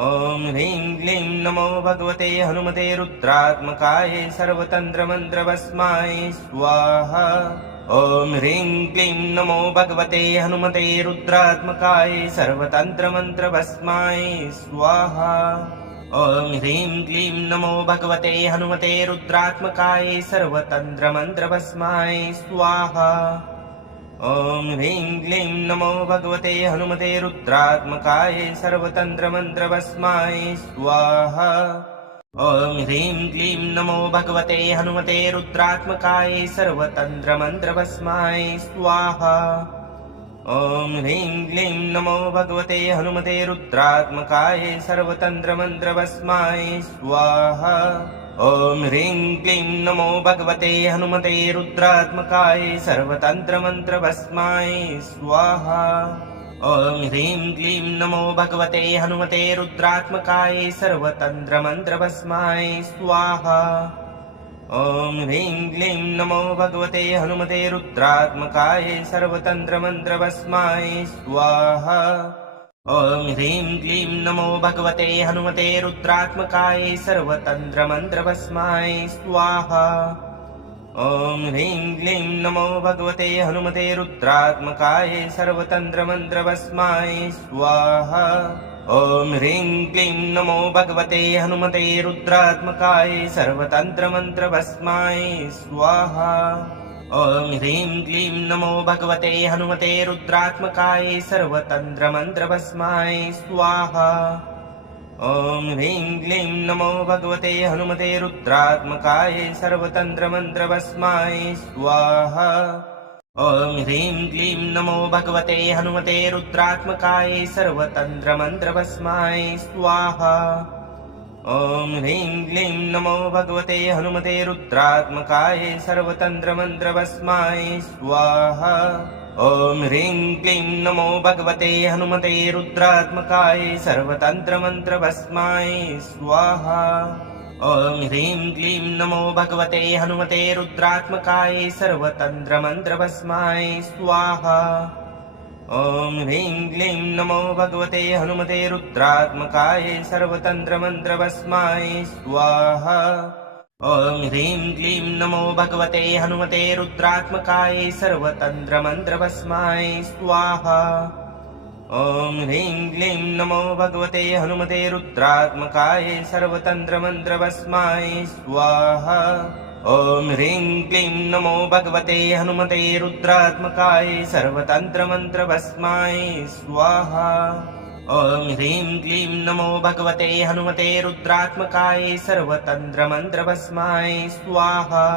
ॐ ह्रीं क्लीं नमो भगवते हनुमते रुद्रात्मकाय सर्वतन्त्रमन्त्रभस्माय स्वाहा। ॐ ह्रीं क्लीं नमो भगवते हनुमते रुद्रात्मकाय सर्वतन्त्रमन्त्रभस्माय स्वाहा। ॐ ह्रीं क्लीं नमो भगवते हनुमते रुद्रात्मकाय सर्वतन्त्रमन्त्रभस्माय स्वाहा। ॐ ह्रीं क्लीं नमो भगवते हनुमते रुद्रात्मकाय सर्वतन्त्रमन्त्रभस्माय स्वाहा। ॐ ह्रीं क्लीं नमो भगवते हनुमते रुद्रात्मकाय सर्वतन्त्रमन्त्रभस्माय स्वाहा। ॐ ह्रीं क्लीं नमो भगवते हनुमते रुद्रात्मकाय सर्वतन्त्रमन्त्रभस्माय स्वाहा। ॐ ह्रीं क्लीं नमो भगवते हनुमते रुद्रात्मकाय सर्वतन्त्रमन्त्रभस्माय स्वाहा। ॐ ह्रीं क्लीं नमो भगवते हनुमते रुद्रात्मकाय सर्वतन्त्रमन्त्रभस्माय स्वाहा। ॐ ह्रीं क्लीं नमो भगवते हनुमते रुद्रात्मकाय सर्वतन्त्रमन्त्रभस्माय स्वाहा। ॐ ह्रीं क्लीं नमो भगवते हनुमते रुद्रात्मकाय सर्वतन्त्रमन्त्रभस्माय स्वाहा। ॐ ह्रीं क्लीं नमो भगवते हनुमते रुद्रात्मकाय सर्वतन्त्रमन्त्रभस्माय स्वाहा। ॐ ह्रीं क्लीं नमो भगवते हनुमते रुद्रात्मकाय सर्वतन्त्रमन्त्रभस्माय स्वाहा। ॐ ह्रीं क्लीं नमो भगवते हनुमते रुद्रात्मकाय सर्वतन्त्रमन्त्रभस्माय स्वाहा। ॐ ह्रीं क्लीं नमो भगवते हनुमते रुद्रात्मकाय सर्वतन्त्रमन्त्रभस्माय स्वाहा। ॐ ह्रीं क्लीं नमो भगवते हनुमते रुद्रात्मकाय सर्वतन्त्रमन्त्रभस्माय स्वाहा। ॐ ह्रीं क्लीं नमो भगवते हनुमते रुद्रात्मकाय सर्वतन्त्रमन्त्रभस्माय स्वाहा। ॐ ह्रीं क्लीं नमो भगवते हनुमते रुद्रात्मकाय सर्वतन्त्रमन्त्रभस्माय स्वाहा। ॐ ह्रीं क्लीं नमो भगवते हनुमते रुद्रात्मकाय सर्वतन्त्रमन्त्रभस्माय स्वाहा। ॐ ह्रीं क्लीं नमो भगवते हनुमते रुद्रात्मकाय सर्वतन्त्रमन्त्रभस्माय स्वाहा। ॐ ह्रीं क्लीं नमो भगवते हनुमते रुद्रात्मकाय सर्वतन्त्रमन्त्रभस्माय स्वाहा। ॐ ह्रीं क्लीं नमो भगवते हनुमते रुद्रात्मकाय सर्वतन्त्रमन्त्रभस्माय स्वाहा। ॐ ह्रीं क्लीं नमो भगवते हनुमते रुद्रात्मकाय सर्वतन्त्रमन्त्रभस्माय स्वाहा ॐ ह्रीं क्लीं नमो भगवते हनुमते रुद्रात्मकाय सर्वतन्त्रमन्त्रभस्माय स्वाहा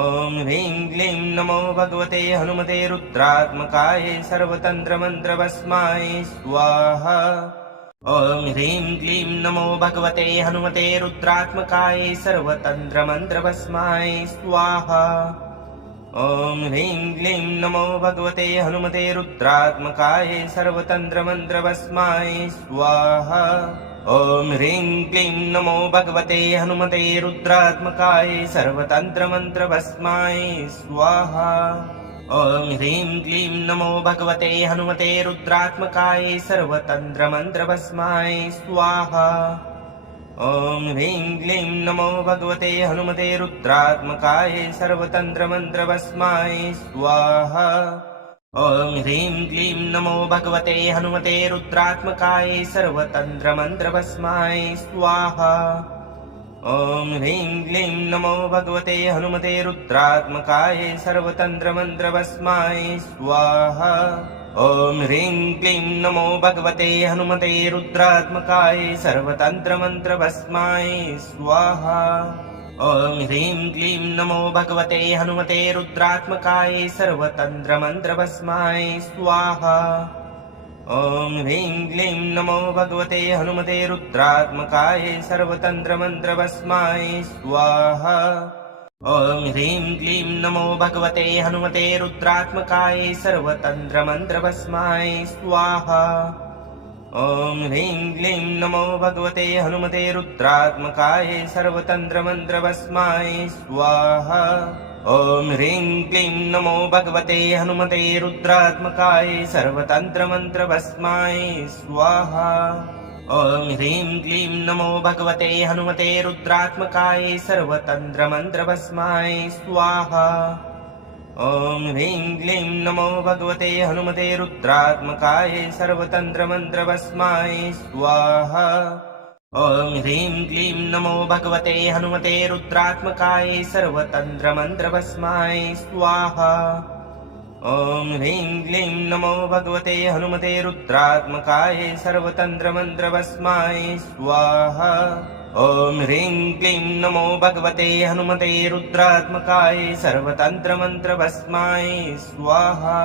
ॐ ह्रीं क्लीं नमो भगवते हनुमते रुद्रात्मकाय सर्वतन्त्रमन्त्रभस्माय स्वाहा ॐ ह्रीं क्लीं नमो भगवते हनुमते रुद्रात्मकाय सर्वतन्त्रमन्त्रभस्माय स्वाहा ॐ ह्रीं क्लीं नमो भगवते हनुमते रुद्रात्मकाय सर्वतन्त्रमन्त्रभस्माय स्वाहा ॐ ह्रीं क्लीं नमो भगवते हनुमते रुद्रात्मकाय सर्वतन्त्रमन्त्रभस्माय स्वाहा ॐ ह्रीं क्लीं नमो भगवते हनुमते रुद्रात्मकाय सर्वतन्त्रमन्त्रभस्माय स्वाहा ॐ ह्रीं क्लीं नमो भगवते हनुमते रुद्रात्मकाय सर्वतन्त्रमन्त्रभस्माय स्वाहा ॐ ह्रीं क्लीं नमो भगवते हनुमते रुद्रात्मकाय सर्वतन्त्रमन्त्रभस्माय स्वाहा ॐ ह्रीं क्लीं नमो भगवते हनुमते रुद्रात्मकाय सर्वतन्त्रमन्त्रभस्माय स्वाहा ॐ ह्रीं क्लीं नमो भगवते हनुमते रुद्रात्मकाय सर्वतन्त्रमन्त्रभस्माय स्वाहा ॐ ह्रीं क्लीं नमो भगवते हनुमते रुद्रात्मकाय सर्वतन्त्रमन्त्रभस्माय स्वाहा ॐ ह्रीं क्लीं नमो भगवते हनुमते रुद्रात्मकाय सर्वतन्त्रमन्त्रभस्माय स्वाहा ॐ ह्रीं क्लीं नमो भगवते हनुमते रुद्रात्मकाय सर्वतन्त्रमन्त्रभस्माय स्वाहा ॐ ह्रीं क्लीं नमो भगवते हनुमते रुद्रात्मकाय सर्वतन्त्रमन्त्रभस्माय स्वाहा ॐ ह्रीं क्लीं नमो भगवते हनुमते रुद्रात्मकाय सर्वतन्त्रमन्त्रभस्माय स्वाहा ॐ ह्रीं क्लीं नमो भगवते हनुमते रुद्रात्मकाय सर्वतन्त्रमन्त्रभस्माय स्वाहा ॐ ह्रीं क्लीं नमो भगवते हनुमते रुद्रात्मकाय सर्वतन्त्रमन्त्रभस्माय स्वाहा ॐ ह्रीं क्लीं नमो भगवते हनुमते रुद्रात्मकाय सर्वतन्त्रमन्त्रभस्माय स्वाहा ॐ ह्रीं क्लीं नमो भगवते हनुमते रुद्रात्मकाय सर्वतन्त्रमन्त्रभस्माय स्वाहा ॐ ह्रीं क्लीं नमो भगवते हनुमते रुद्रात्मकाय सर्वतन्त्रमन्त्रभस्माय स्वाहा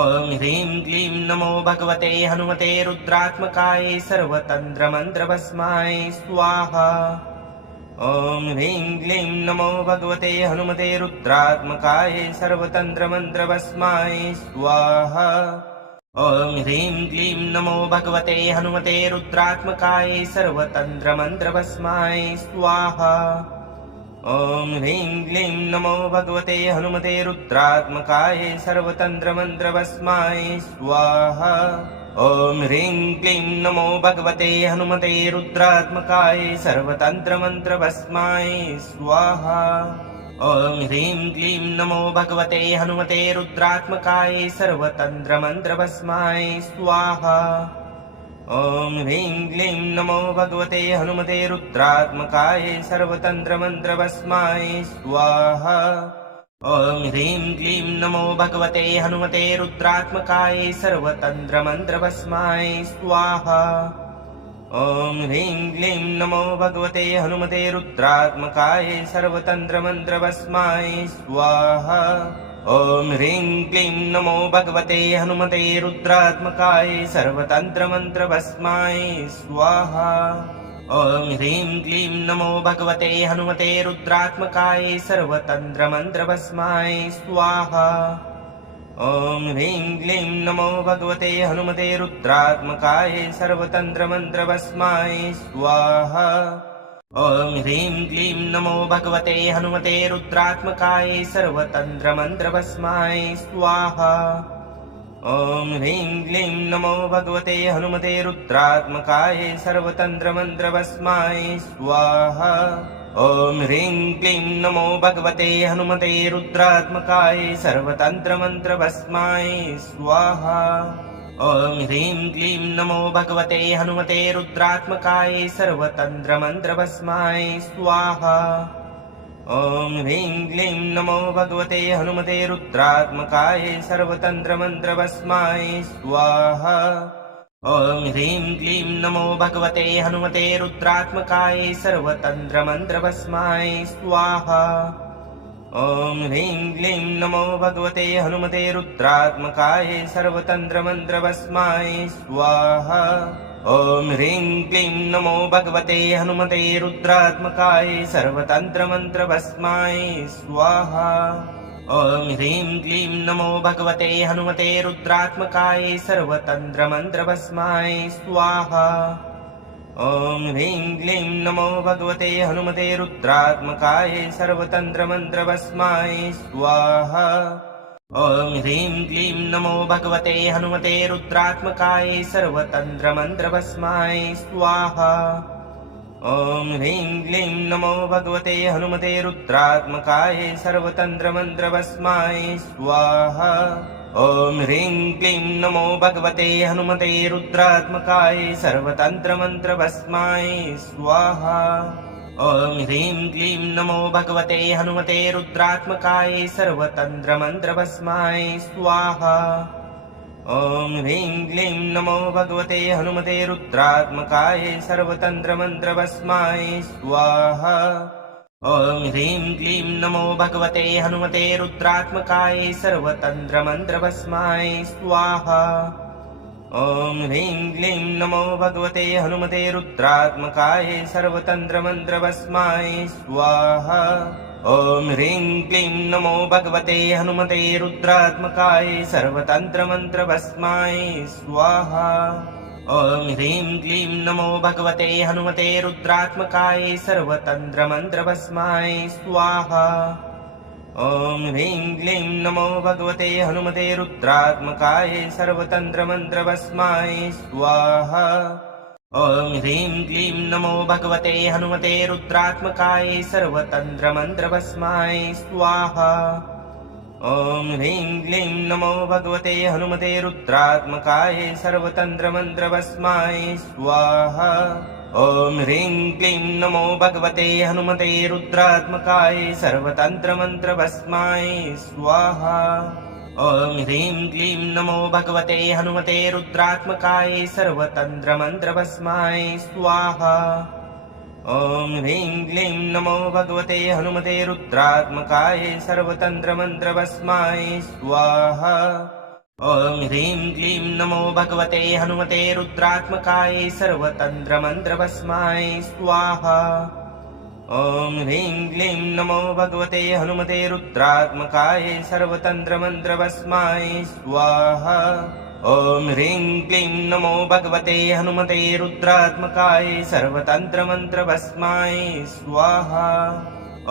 ॐ ह्रीं क्लीं नमो भगवते हनुमते रुद्रात्मकाय सर्वतन्त्रमन्त्रभस्माय स्वाहा ॐ ह्रीं क्लीं नमो भगवते हनुमते रुद्रात्मकाय सर्वतन्त्रमन्त्रभस्माय स्वाहा ॐ ह्रीं क्लीं नमो भगवते हनुमते रुद्रात्मकाय सर्वतन्त्रमन्त्रभस्माय स्वाहा ॐ ह्रीं क्लीं नमो भगवते हनुमते रुद्रात्मकाय सर्वतन्त्रमन्त्रभस्माय स्वाहा ॐ ह्रीं क्लीं नमो भगवते हनुमते रुद्रात्मकाय सर्वतन्त्रमन्त्रभस्माय स्वाहा ॐ ह्रीं क्लीं नमो भगवते हनुमते रुद्रात्मकाय सर्वतन्त्रमन्त्रभस्माय स्वाहा ॐ ह्रीं क्लीं नमो भगवते हनुमते रुद्रात्मकाय सर्वतन्त्रमन्त्रभस्माय स्वाहा ॐ ह्रीं क्लीं नमो भगवते हनुमते रुद्रात्मकाय सर्वतन्त्रमन्त्रभस्माय स्वाहा ॐ ह्रीं क्लीं नमो भगवते हनुमते रुद्रात्मकाय सर्वतन्त्रमन्त्रभस्माय स्वाहा ॐ ह्रीं क्लीं नमो भगवते हनुमते रुद्रात्मकाय सर्वतन्त्रमन्त्रभस्माय स्वाहा ॐ ह्रीं क्लीं नमो भगवते हनुमते रुद्रात्मकाय सर्वतन्त्रमन्त्रभस्माय स्वाहा ॐ ह्रीं क्लीं नमो भगवते हनुमते रुद्रात्मकाय सर्वतन्त्रमन्त्रभस्माय स्वाहा ॐ ह्रीं क्लीं नमो भगवते हनुमते रुद्रात्मकाय सर्वतन्त्रमन्त्रभस्माय स्वाहा ॐ ह्रीं क्लीं नमो भगवते हनुमते रुद्रात्मकाय सर्वतन्त्रमन्त्रभस्माय स्वाहा ॐ ह्रीं क्लीं नमो भगवते हनुमते रुद्रात्मकाय सर्वतन्त्रमन्त्रभस्माय स्वाहा ॐ ह्रीं क्लीं नमो भगवते हनुमते रुद्रात्मकाय सर्वतन्त्रमन्त्रभस्माय स्वाहा ॐ ह्रीं क्लीं नमो भगवते हनुमते रुद्रात्मकाय सर्वतन्त्रमन्त्रभस्माय स्वाहा। ॐ ह्रीं क्लीं नमो भगवते हनुमते रुद्रात्मकाय सर्वतन्त्रमन्त्रभस्माय स्वाहा। ॐ ह्रीं क्लीं नमो भगवते हनुमते रुद्रात्मकाय सर्वतन्त्रमन्त्रभस्माय स्वाहा। ॐ ह्रीं क्लीं नमो भगवते हनुमते रुद्रात्मकाय सर्वतन्त्रमन्त्रभस्माय स्वाहा। ॐ ह्रीं क्लीं नमो भगवते हनुमते रुद्रात्मकाय सर्वतन्त्रमन्त्रभस्माय स्वाहा। ॐ ह्रीं क्लीं नमो भगवते हनुमते रुद्रात्मकाय सर्वतन्त्रमन्त्रभस्माय स्वाहा। ॐ ह्रीं क्लीं नमो भगवते हनुमते रुद्रात्मकाय सर्वतन्त्रमन्त्रभस्माय स्वाहा। ॐ ह्रीं क्लीं नमो भगवते हनुमते रुद्रात्मकाय सर्वतन्त्रमन्त्रभस्माय स्वाहा। ॐ ह्रीं क्लीं नमो भगवते हनुमते रुद्रात्मकाय सर्वतन्त्रमन्त्रभस्माय स्वाहा। ॐ ह्रीं क्लीं नमो भगवते हनुमते रुद्रात्मकाय सर्वतन्त्रमन्त्रभस्माय स्वाहा। ॐ ह्रीं क्लीं नमो भगवते हनुमते रुद्रात्मकाय सर्वतन्त्रमन्त्रभस्माय स्वाहा। ॐ ह्रीं क्लीं नमो भगवते हनुमते रुद्रात्मकाय सर्वतन्त्रमन्त्रभस्माय स्वाहा। ॐ ह्रीं क्लीं नमो भगवते हनुमते रुद्रात्मकाय सर्वतन्त्रमन्त्रभस्माय स्वाहा। ॐ ह्रीं क्लीं नमो भगवते हनुमते रुद्रात्मकाय सर्वतन्त्रमन्त्रभस्माय स्वाहा। ॐ ह्रीं क्लीं नमो भगवते हनुमते रुद्रात्मकाय सर्वतन्त्रमन्त्रभस्माय स्वाहा। ॐ ह्रीं क्लीं नमो भगवते हनुमते रुद्रात्मकाय सर्वतन्त्रमन्त्रभस्माय स्वाहा। ॐ ह्रीं क्लीं नमो भगवते हनुमते रुद्रात्मकाय सर्वतन्त्रमन्त्रभस्माय स्वाहा। ॐ ह्रीं क्लीं नमो भगवते हनुमते रुद्रात्मकाय सर्वतन्त्रमन्त्रभस्माय स्वाहा। ॐ ह्रीं क्लीं नमो भगवते हनुमते रुद्रात्मकाय सर्वतन्त्रमन्त्रभस्माय स्वाहा। ॐ ह्रीं क्लीं नमो भगवते हनुमते रुद्रात्मकाय सर्वतन्त्रमन्त्रभस्माय स्वाहा। ॐ ह्रीं क्लीं नमो भगवते हनुमते रुद्रात्मकाय सर्वतन्त्रमन्त्रभस्माय स्वाहा। ॐ ह्रीं क्लीं नमो भगवते हनुमते रुद्रात्मकाय सर्वतन्त्रमन्त्रभस्माय स्वाहा। ॐ ह्रीं क्लीं नमो भगवते हनुमते रुद्रात्मकाय सर्वतन्त्रमन्त्रभस्माय स्वाहा। ॐ ह्रीं क्लीं नमो भगवते हनुमते रुद्रात्मकाय सर्वतन्त्रमन्त्रभस्माय स्वाहा।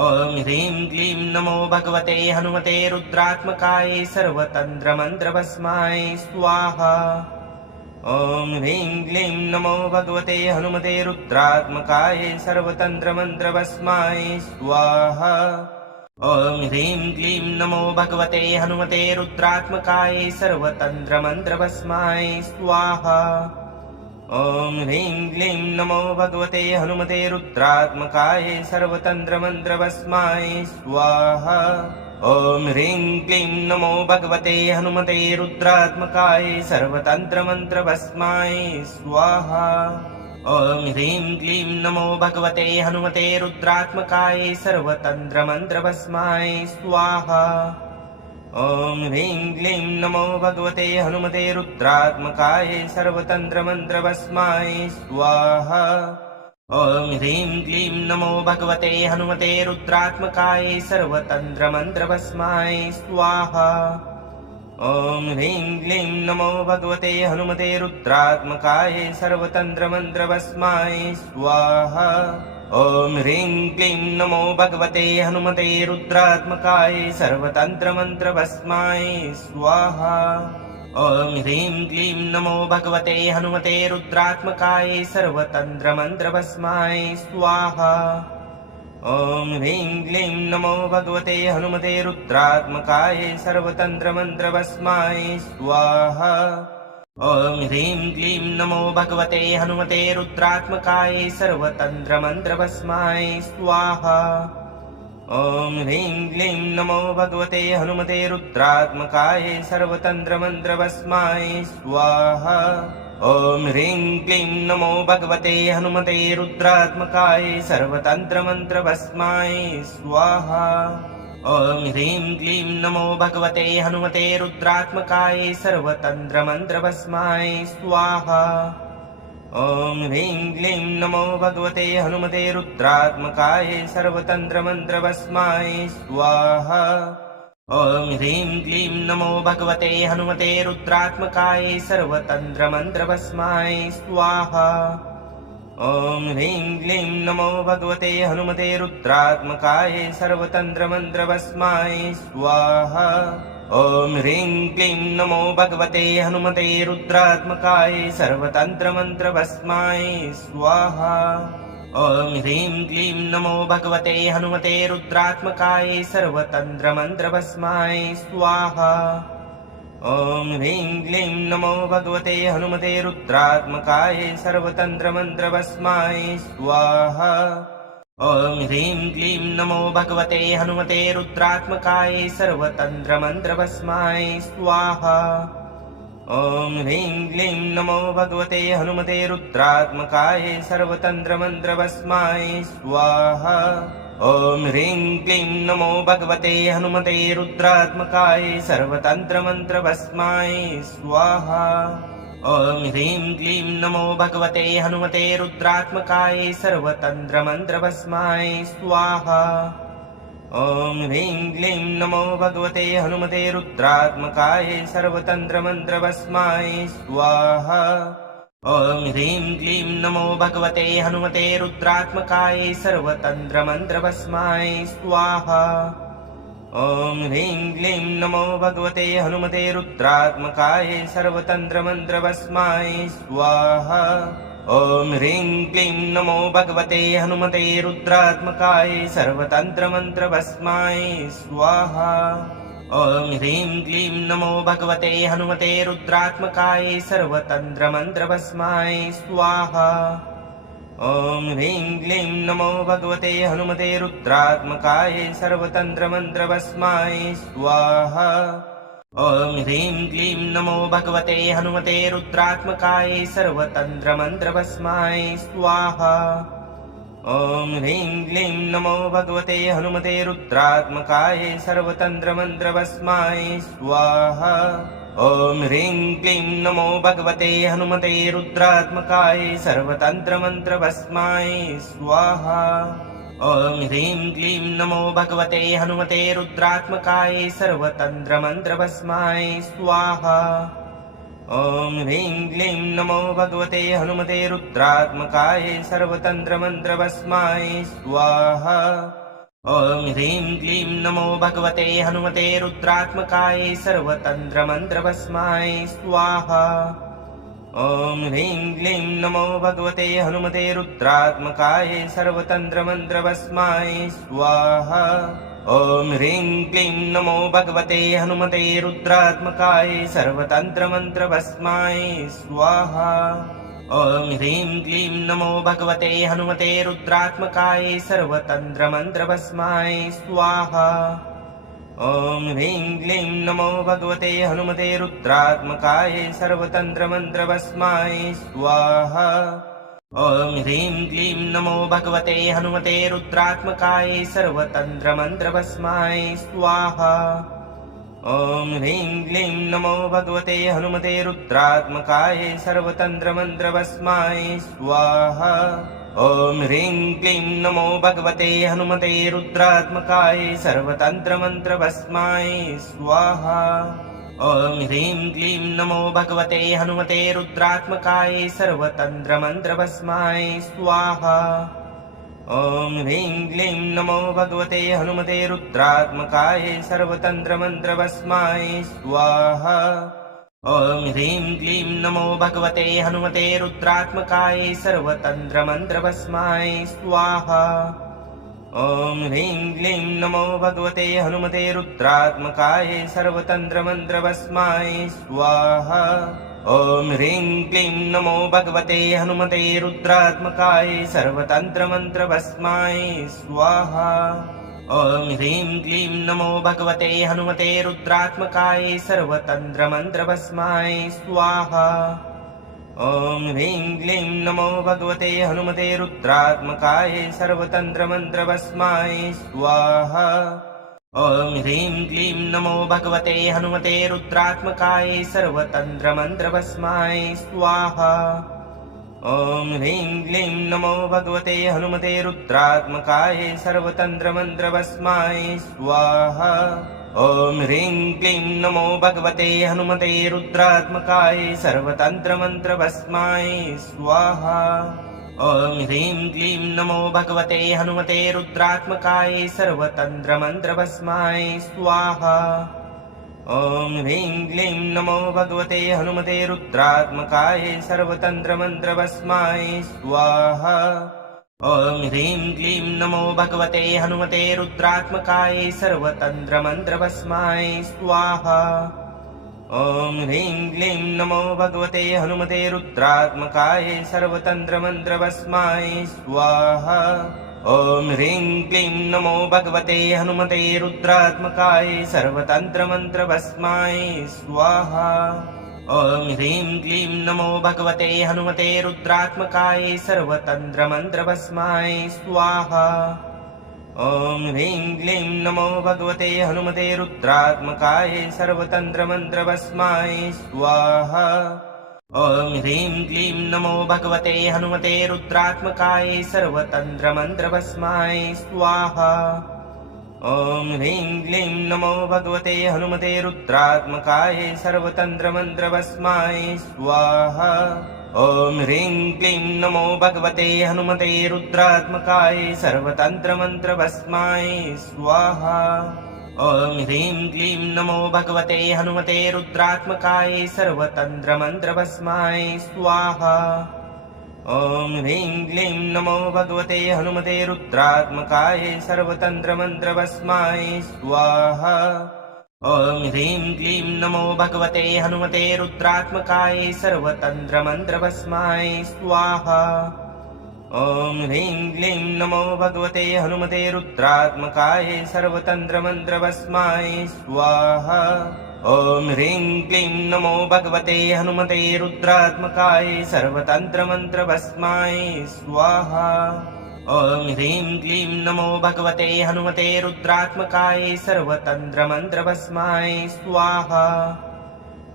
ॐ ह्रीं क्लीं नमो भगवते हनुमते रुद्रात्मकाय सर्वतन्त्रमन्त्रभस्माय स्वाहा। ॐ ह्रीं क्लीं नमो भगवते हनुमते रुद्रात्मकाय सर्वतन्त्रमन्त्रभस्माय स्वाहा। ॐ ह्रीं क्लीं नमो भगवते हनुमते रुद्रात्मकाय सर्वतन्त्रमन्त्रभस्माय स्वाहा। ॐ ह्रीं क्लीं नमो भगवते हनुमते रुद्रात्मकाय सर्वतन्त्रमन्त्रभस्माय स्वाहा। ॐ ह्रीं क्लीं नमो भगवते हनुमते रुद्रात्मकाय सर्वतन्त्रमन्त्रभस्माय स्वाहा। ॐ ह्रीं क्लीं नमो भगवते हनुमते रुद्रात्मकाय सर्वतन्त्रमन्त्रभस्माय स्वाहा। ॐ ह्रीं क्लीं नमो भगवते हनुमते रुद्रात्मकाय सर्वतन्त्रमन्त्रभस्माय स्वाहा। ॐ ह्रीं क्लीं नमो भगवते हनुमते रुद्रात्मकाय सर्वतन्त्रमन्त्रभस्माय स्वाहा। ॐ ह्रीं क्लीं नमो भगवते हनुमते रुद्रात्मकाय सर्वतन्त्रमन्त्रभस्माय स्वाहा। ॐ ह्रीं क्लीं नमो भगवते हनुमते रुद्रात्मकाय सर्वतन्त्रमन्त्रभस्माय स्वाहा। ॐ ह्रीं क्लीं नमो भगवते हनुमते रुद्रात्मकाय सर्वतन्त्रमन्त्रभस्माय स्वाहा। ॐ ह्रीं क्लीं नमो भगवते हनुमते रुद्रात्मकाय सर्वतन्त्रमन्त्रभस्माय स्वाहा। ॐ ह्रीं क्लीं नमो भगवते हनुमते रुद्रात्मकाय सर्वतन्त्रमन्त्रभस्माय स्वाहा। ॐ ह्रीं क्लीं नमो भगवते हनुमते रुद्रात्मकाय सर्वतन्त्रमन्त्रभस्माय स्वाहा। ॐ ह्रीं क्लीं नमो भगवते हनुमते रुद्रात्मकाय सर्वतन्त्रमन्त्रभस्माय स्वाहा। ॐ ह्रीं क्लीं नमो भगवते हनुमते रुद्रात्मकाय सर्वतन्त्रमन्त्रभस्माय स्वाहा। ॐ ह्रीं क्लीं नमो भगवते हनुमते रुद्रात्मकाय सर्वतन्त्रमन्त्रभस्माय स्वाहा। ॐ ह्रीं क्लीं नमो भगवते हनुमते रुद्रात्मकाय सर्वतन्त्रमन्त्रभस्माय स्वाहा। ॐ ह्रीं क्लीं नमो भगवते हनुमते रुद्रात्मकाय सर्वतन्त्रमन्त्रभस्माय स्वाहा। ॐ ह्रीं क्लीं नमो भगवते हनुमते रुद्रात्मकाय सर्वतन्त्रमन्त्रभस्माय स्वाहा। ॐ ह्रीं क्लीं नमो भगवते हनुमते रुद्रात्मकाय सर्वतन्त्रमन्त्रभस्माय स्वाहा। ॐ ह्रीं क्लीं नमो भगवते हनुमते रुद्रात्मकाय सर्वतन्त्रमन्त्रभस्माय स्वाहा। ॐ ह्रीं क्लीं नमो भगवते हनुमते रुद्रात्मकाय सर्वतन्त्रमन्त्रभस्माय स्वाहा। ॐ ह्रीं क्लीं नमो भगवते हनुमते रुद्रात्मकाय सर्वतन्त्रमन्त्रभस्माय स्वाहा। ॐ ह्रीं क्लीं नमो भगवते हनुमते रुद्रात्मकाय सर्वतन्त्रमन्त्रभस्माय स्वाहा। ॐ ह्रीं क्लीं नमो भगवते हनुमते रुद्रात्मकाय सर्वतन्त्रमन्त्रभस्माय स्वाहा। ॐ ह्रीं क्लीं नमो भगवते हनुमते रुद्रात्मकाय सर्वतन्त्रमन्त्रभस्माय स्वाहा। ॐ ह्रीं क्लीं नमो भगवते हनुमते रुद्रात्मकाय सर्वतन्त्रमन्त्रभस्माय स्वाहा। ॐ ह्रीं क्लीं नमो भगवते हनुमते रुद्रात्मकाय सर्वतन्त्रमन्त्रभस्माय स्वाहा। ॐ ह्रीं क्लीं नमो भगवते हनुमते रुद्रात्मकाय सर्वतन्त्रमन्त्रभस्माय स्वाहा। ॐ ह्रीं क्लीं नमो भगवते हनुमते रुद्रात्मकाय सर्वतन्त्रमन्त्रभस्माय स्वाहा। ॐ ह्रीं क्लीं नमो भगवते हनुमते रुद्रात्मकाय सर्वतन्त्रमन्त्रभस्माय स्वाहा। ॐ ह्रीं क्लीं नमो भगवते हनुमते रुद्रात्मकाय सर्वतन्त्रमन्त्रभस्माय स्वाहा। ॐ ह्रीं क्लीं नमो भगवते हनुमते रुद्रात्मकाय सर्वतन्त्रमन्त्रभस्माय स्वाहा। ॐ ह्रीं क्लीं नमो भगवते हनुमते रुद्रात्मकाय सर्वतन्त्रमन्त्रभस्माय स्वाहा। ॐ ह्रीं क्लीं नमो भगवते हनुमते रुद्रात्मकाय सर्वतन्त्रमन्त्रभस्माय स्वाहा। ॐ ह्रीं क्लीं नमो भगवते हनुमते रुद्रात्मकाय सर्वतन्त्रमन्त्रभस्माय स्वाहा। ॐ ह्रीं क्लीं नमो भगवते हनुमते रुद्रात्मकाय सर्वतन्त्रमन्त्रभस्माय स्वाहा। ॐ ह्रीं क्लीं नमो भगवते हनुमते रुद्रात्मकाय सर्वतन्त्रमन्त्रभस्माय स्वाहा। ॐ ह्रीं क्लीं नमो भगवते हनुमते रुद्रात्मकाय सर्वतन्त्रमन्त्रभस्माय स्वाहा। ॐ ह्रीं क्लीं नमो भगवते हनुमते रुद्रात्मकाय सर्वतन्त्रमन्त्रभस्माय स्वाहा। ॐ ह्रीं क्लीं नमो भगवते हनुमते रुद्रात्मकाय सर्वतन्त्रमन्त्रभस्माय स्वाहा। ॐ ह्रीं क्लीं नमो भगवते हनुमते रुद्रात्मकाय सर्वतन्त्रमन्त्रभस्माय स्वाहा। ॐ ह्रीं क्लीं नमो भगवते हनुमते रुद्रात्मकाय सर्वतन्त्रमन्त्रभस्माय स्वाहा। ॐ ह्रीं क्लीं नमो भगवते हनुमते रुद्रात्मकाय सर्वतन्त्रमन्त्रभस्माय स्वाहा। ॐ ह्रीं क्लीं नमो भगवते हनुमते रुद्रात्मकाय सर्वतन्त्रमन्त्रभस्माय स्वाहा। ॐ ह्रीं क्लीं नमो भगवते हनुमते रुद्रात्मकाय सर्वतन्त्रमन्त्रभस्माय स्वाहा। ॐ ह्रीं क्लीं नमो भगवते हनुमते रुद्रात्मकाय सर्वतन्त्रमन्त्रभस्माय स्वाहा। ॐ ह्रीं क्लीं नमो भगवते हनुमते रुद्रात्मकाय सर्वतन्त्रमन्त्रभस्माय स्वाहा। ॐ ह्रीं क्लीं नमो भगवते हनुमते रुद्रात्मकाय सर्वतन्त्रमन्त्रभस्माय स्वाहा। ॐ ह्रीं क्लीं नमो भगवते हनुमते रुद्रात्मकाय सर्वतन्त्रमन्त्रभस्माय स्वाहा। ॐ ह्रीं क्लीं नमो भगवते हनुमते रुद्रात्मकाय सर्वतन्त्रमन्त्रभस्माय स्वाहा। ॐ ह्रीं क्लीं नमो भगवते हनुमते रुद्रात्मकाय सर्वतन्त्रमन्त्रभस्माय स्वाहा। ॐ ह्रीं क्लीं नमो भगवते हनुमते रुद्रात्मकाय सर्वतन्त्रमन्त्रभस्माय स्वाहा। ॐ ह्रीं क्लीं नमो भगवते हनुमते रुद्रात्मकाय सर्वतन्त्रमन्त्रभस्माय स्वाहा। ॐ ह्रीं क्लीं नमो भगवते हनुमते रुद्रात्मकाय सर्वतन्त्रमन्त्रभस्माय स्वाहा। ॐ ह्रीं क्लीं नमो भगवते हनुमते रुद्रात्मकाय सर्वतन्त्रमन्त्रभस्माय स्वाहा। ॐ ह्रीं क्लीं नमो भगवते हनुमते रुद्रात्मकाय सर्वतन्त्रमन्त्रभस्माय स्वाहा। ॐ ह्रीं क्लीं नमो भगवते हनुमते रुद्रात्मकाय सर्वतन्त्रमन्त्रभस्माय स्वाहा। ॐ ह्रीं क्लीं नमो भगवते हनुमते रुद्रात्मकाय सर्वतन्त्रमन्त्रभस्माय स्वाहा। ॐ ह्रीं क्लीं नमो भगवते हनुमते रुद्रात्मकाय सर्वतन्त्रमन्त्रभस्माय स्वाहा। ॐ ह्रीं क्लीं नमो भगवते हनुमते रुद्रात्मकाय सर्वतन्त्रमन्त्रभस्माय स्वाहा। ॐ ह्रीं क्लीं नमो भगवते हनुमते रुद्रात्मकाय सर्वतन्त्रमन्त्रभस्माय स्वाहा। ॐ ह्रीं क्लीं नमो भगवते हनुमते रुद्रात्मकाय सर्वतन्त्रमन्त्रभस्माय स्वाहा। ॐ ह्रीं क्लीं नमो भगवते हनुमते रुद्रात्मकाय सर्वतन्त्रमन्त्रभस्माय स्वाहा। ॐ ह्रीं क्लीं नमो भगवते हनुमते रुद्रात्मकाय सर्वतन्त्रमन्त्रभस्माय स्वाहा। ॐ ह्रीं क्लीं नमो भगवते हनुमते रुद्रात्मकाय सर्वतन्त्रमन्त्रभस्माय स्वाहा। ॐ ह्रीं क्लीं नमो भगवते हनुमते रुद्रात्मकाय सर्वतन्त्रमन्त्रभस्माय स्वाहा। ॐ ह्रीं क्लीं नमो भगवते हनुमते रुद्रात्मकाय सर्वतन्त्रमन्त्रभस्माय स्वाहा। ॐ ह्रीं क्लीं नमो भगवते हनुमते रुद्रात्मकाय सर्वतन्त्रमन्त्रभस्माय स्वाहा। ॐ ह्रीं क्लीं नमो भगवते हनुमते रुद्रात्मकाय सर्वतन्त्रमन्त्रभस्माय स्वाहा।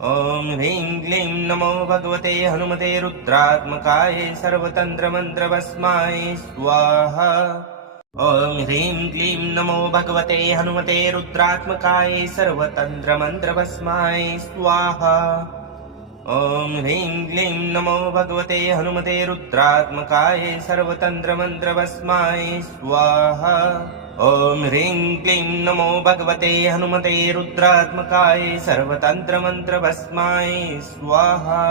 ॐ ह्रीं क्लीं नमो भगवते हनुमते रुद्रात्मकाय सर्वतन्त्रमन्त्रभस्माय स्वाहा। ॐ ह्रीं क्लीं नमो भगवते हनुमते रुद्रात्मकाय सर्वतन्त्रमन्त्रभस्माय स्वाहा। ॐ ह्रीं क्लीं नमो भगवते हनुमते रुद्रात्मकाय सर्वतन्त्रमन्त्रभस्माय स्वाहा। ॐ ह्रीं क्लीं नमो भगवते हनुमते रुद्रात्मकाय सर्वतन्त्रमन्त्रभस्माय स्वाहा।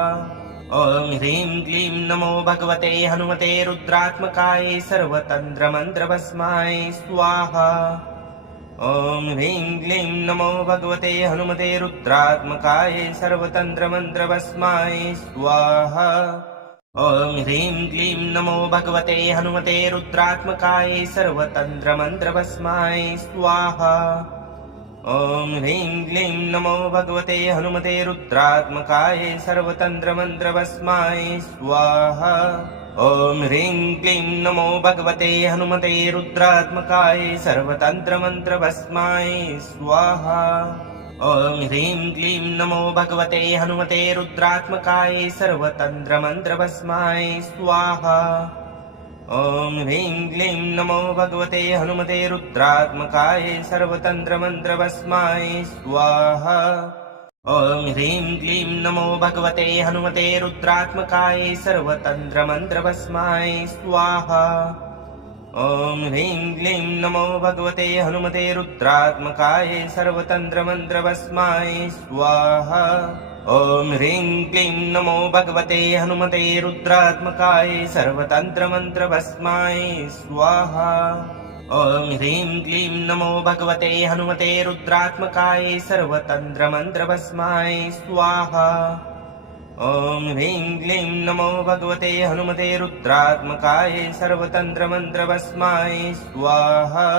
ॐ ह्रीं क्लीं नमो भगवते हनुमते रुद्रात्मकाय सर्वतन्त्रमन्त्रभस्माय स्वाहा। ॐ ह्रीं क्लीं नमो भगवते हनुमते रुद्रात्मकाय सर्वतन्त्रमन्त्रभस्माय स्वाहा। ॐ ह्रीं क्लीं नमो भगवते हनुमते रुद्रात्मकाय सर्वतन्त्रमन्त्रभस्माय स्वाहा। ॐ ह्रीं क्लीं नमो भगवते हनुमते रुद्रात्मकाय सर्वतन्त्रमन्त्रभस्माय स्वाहा। ॐ ह्रीं क्लीं नमो भगवते हनुमते रुद्रात्मकाय सर्वतन्त्रमन्त्रभस्माय स्वाहा। ॐ ह्रीं क्लीं नमो भगवते हनुमते रुद्रात्मकाय सर्वतन्त्रमन्त्रभस्माय स्वाहा। ॐ ह्रीं क्लीं नमो भगवते हनुमते रुद्रात्मकाय सर्वतन्त्रमन्त्रभस्माय स्वाहा। ॐ ह्रीं क्लीं नमो भगवते हनुमते रुद्रात्मकाय सर्वतन्त्रमन्त्रभस्माय स्वाहा। ॐ ह्रीं क्लीं नमो भगवते हनुमते रुद्रात्मकाय सर्वतन्त्रमन्त्रभस्माय स्वाहा। ॐ ह्रीं क्लीं नमो भगवते हनुमते रुद्रात्मकाय सर्वतन्त्रमन्त्रभस्माय स्वाहा। ॐ ह्रीं क्लीं नमो भगवते हनुमते रुद्रात्मकाय सर्वतन्त्रमन्त्रभस्माय स्वाहा। ॐ ह्रीं क्लीं नमो भगवते हनुमते रुद्रात्मकाय सर्वतन्त्रमन्त्रभस्माय स्वाहा।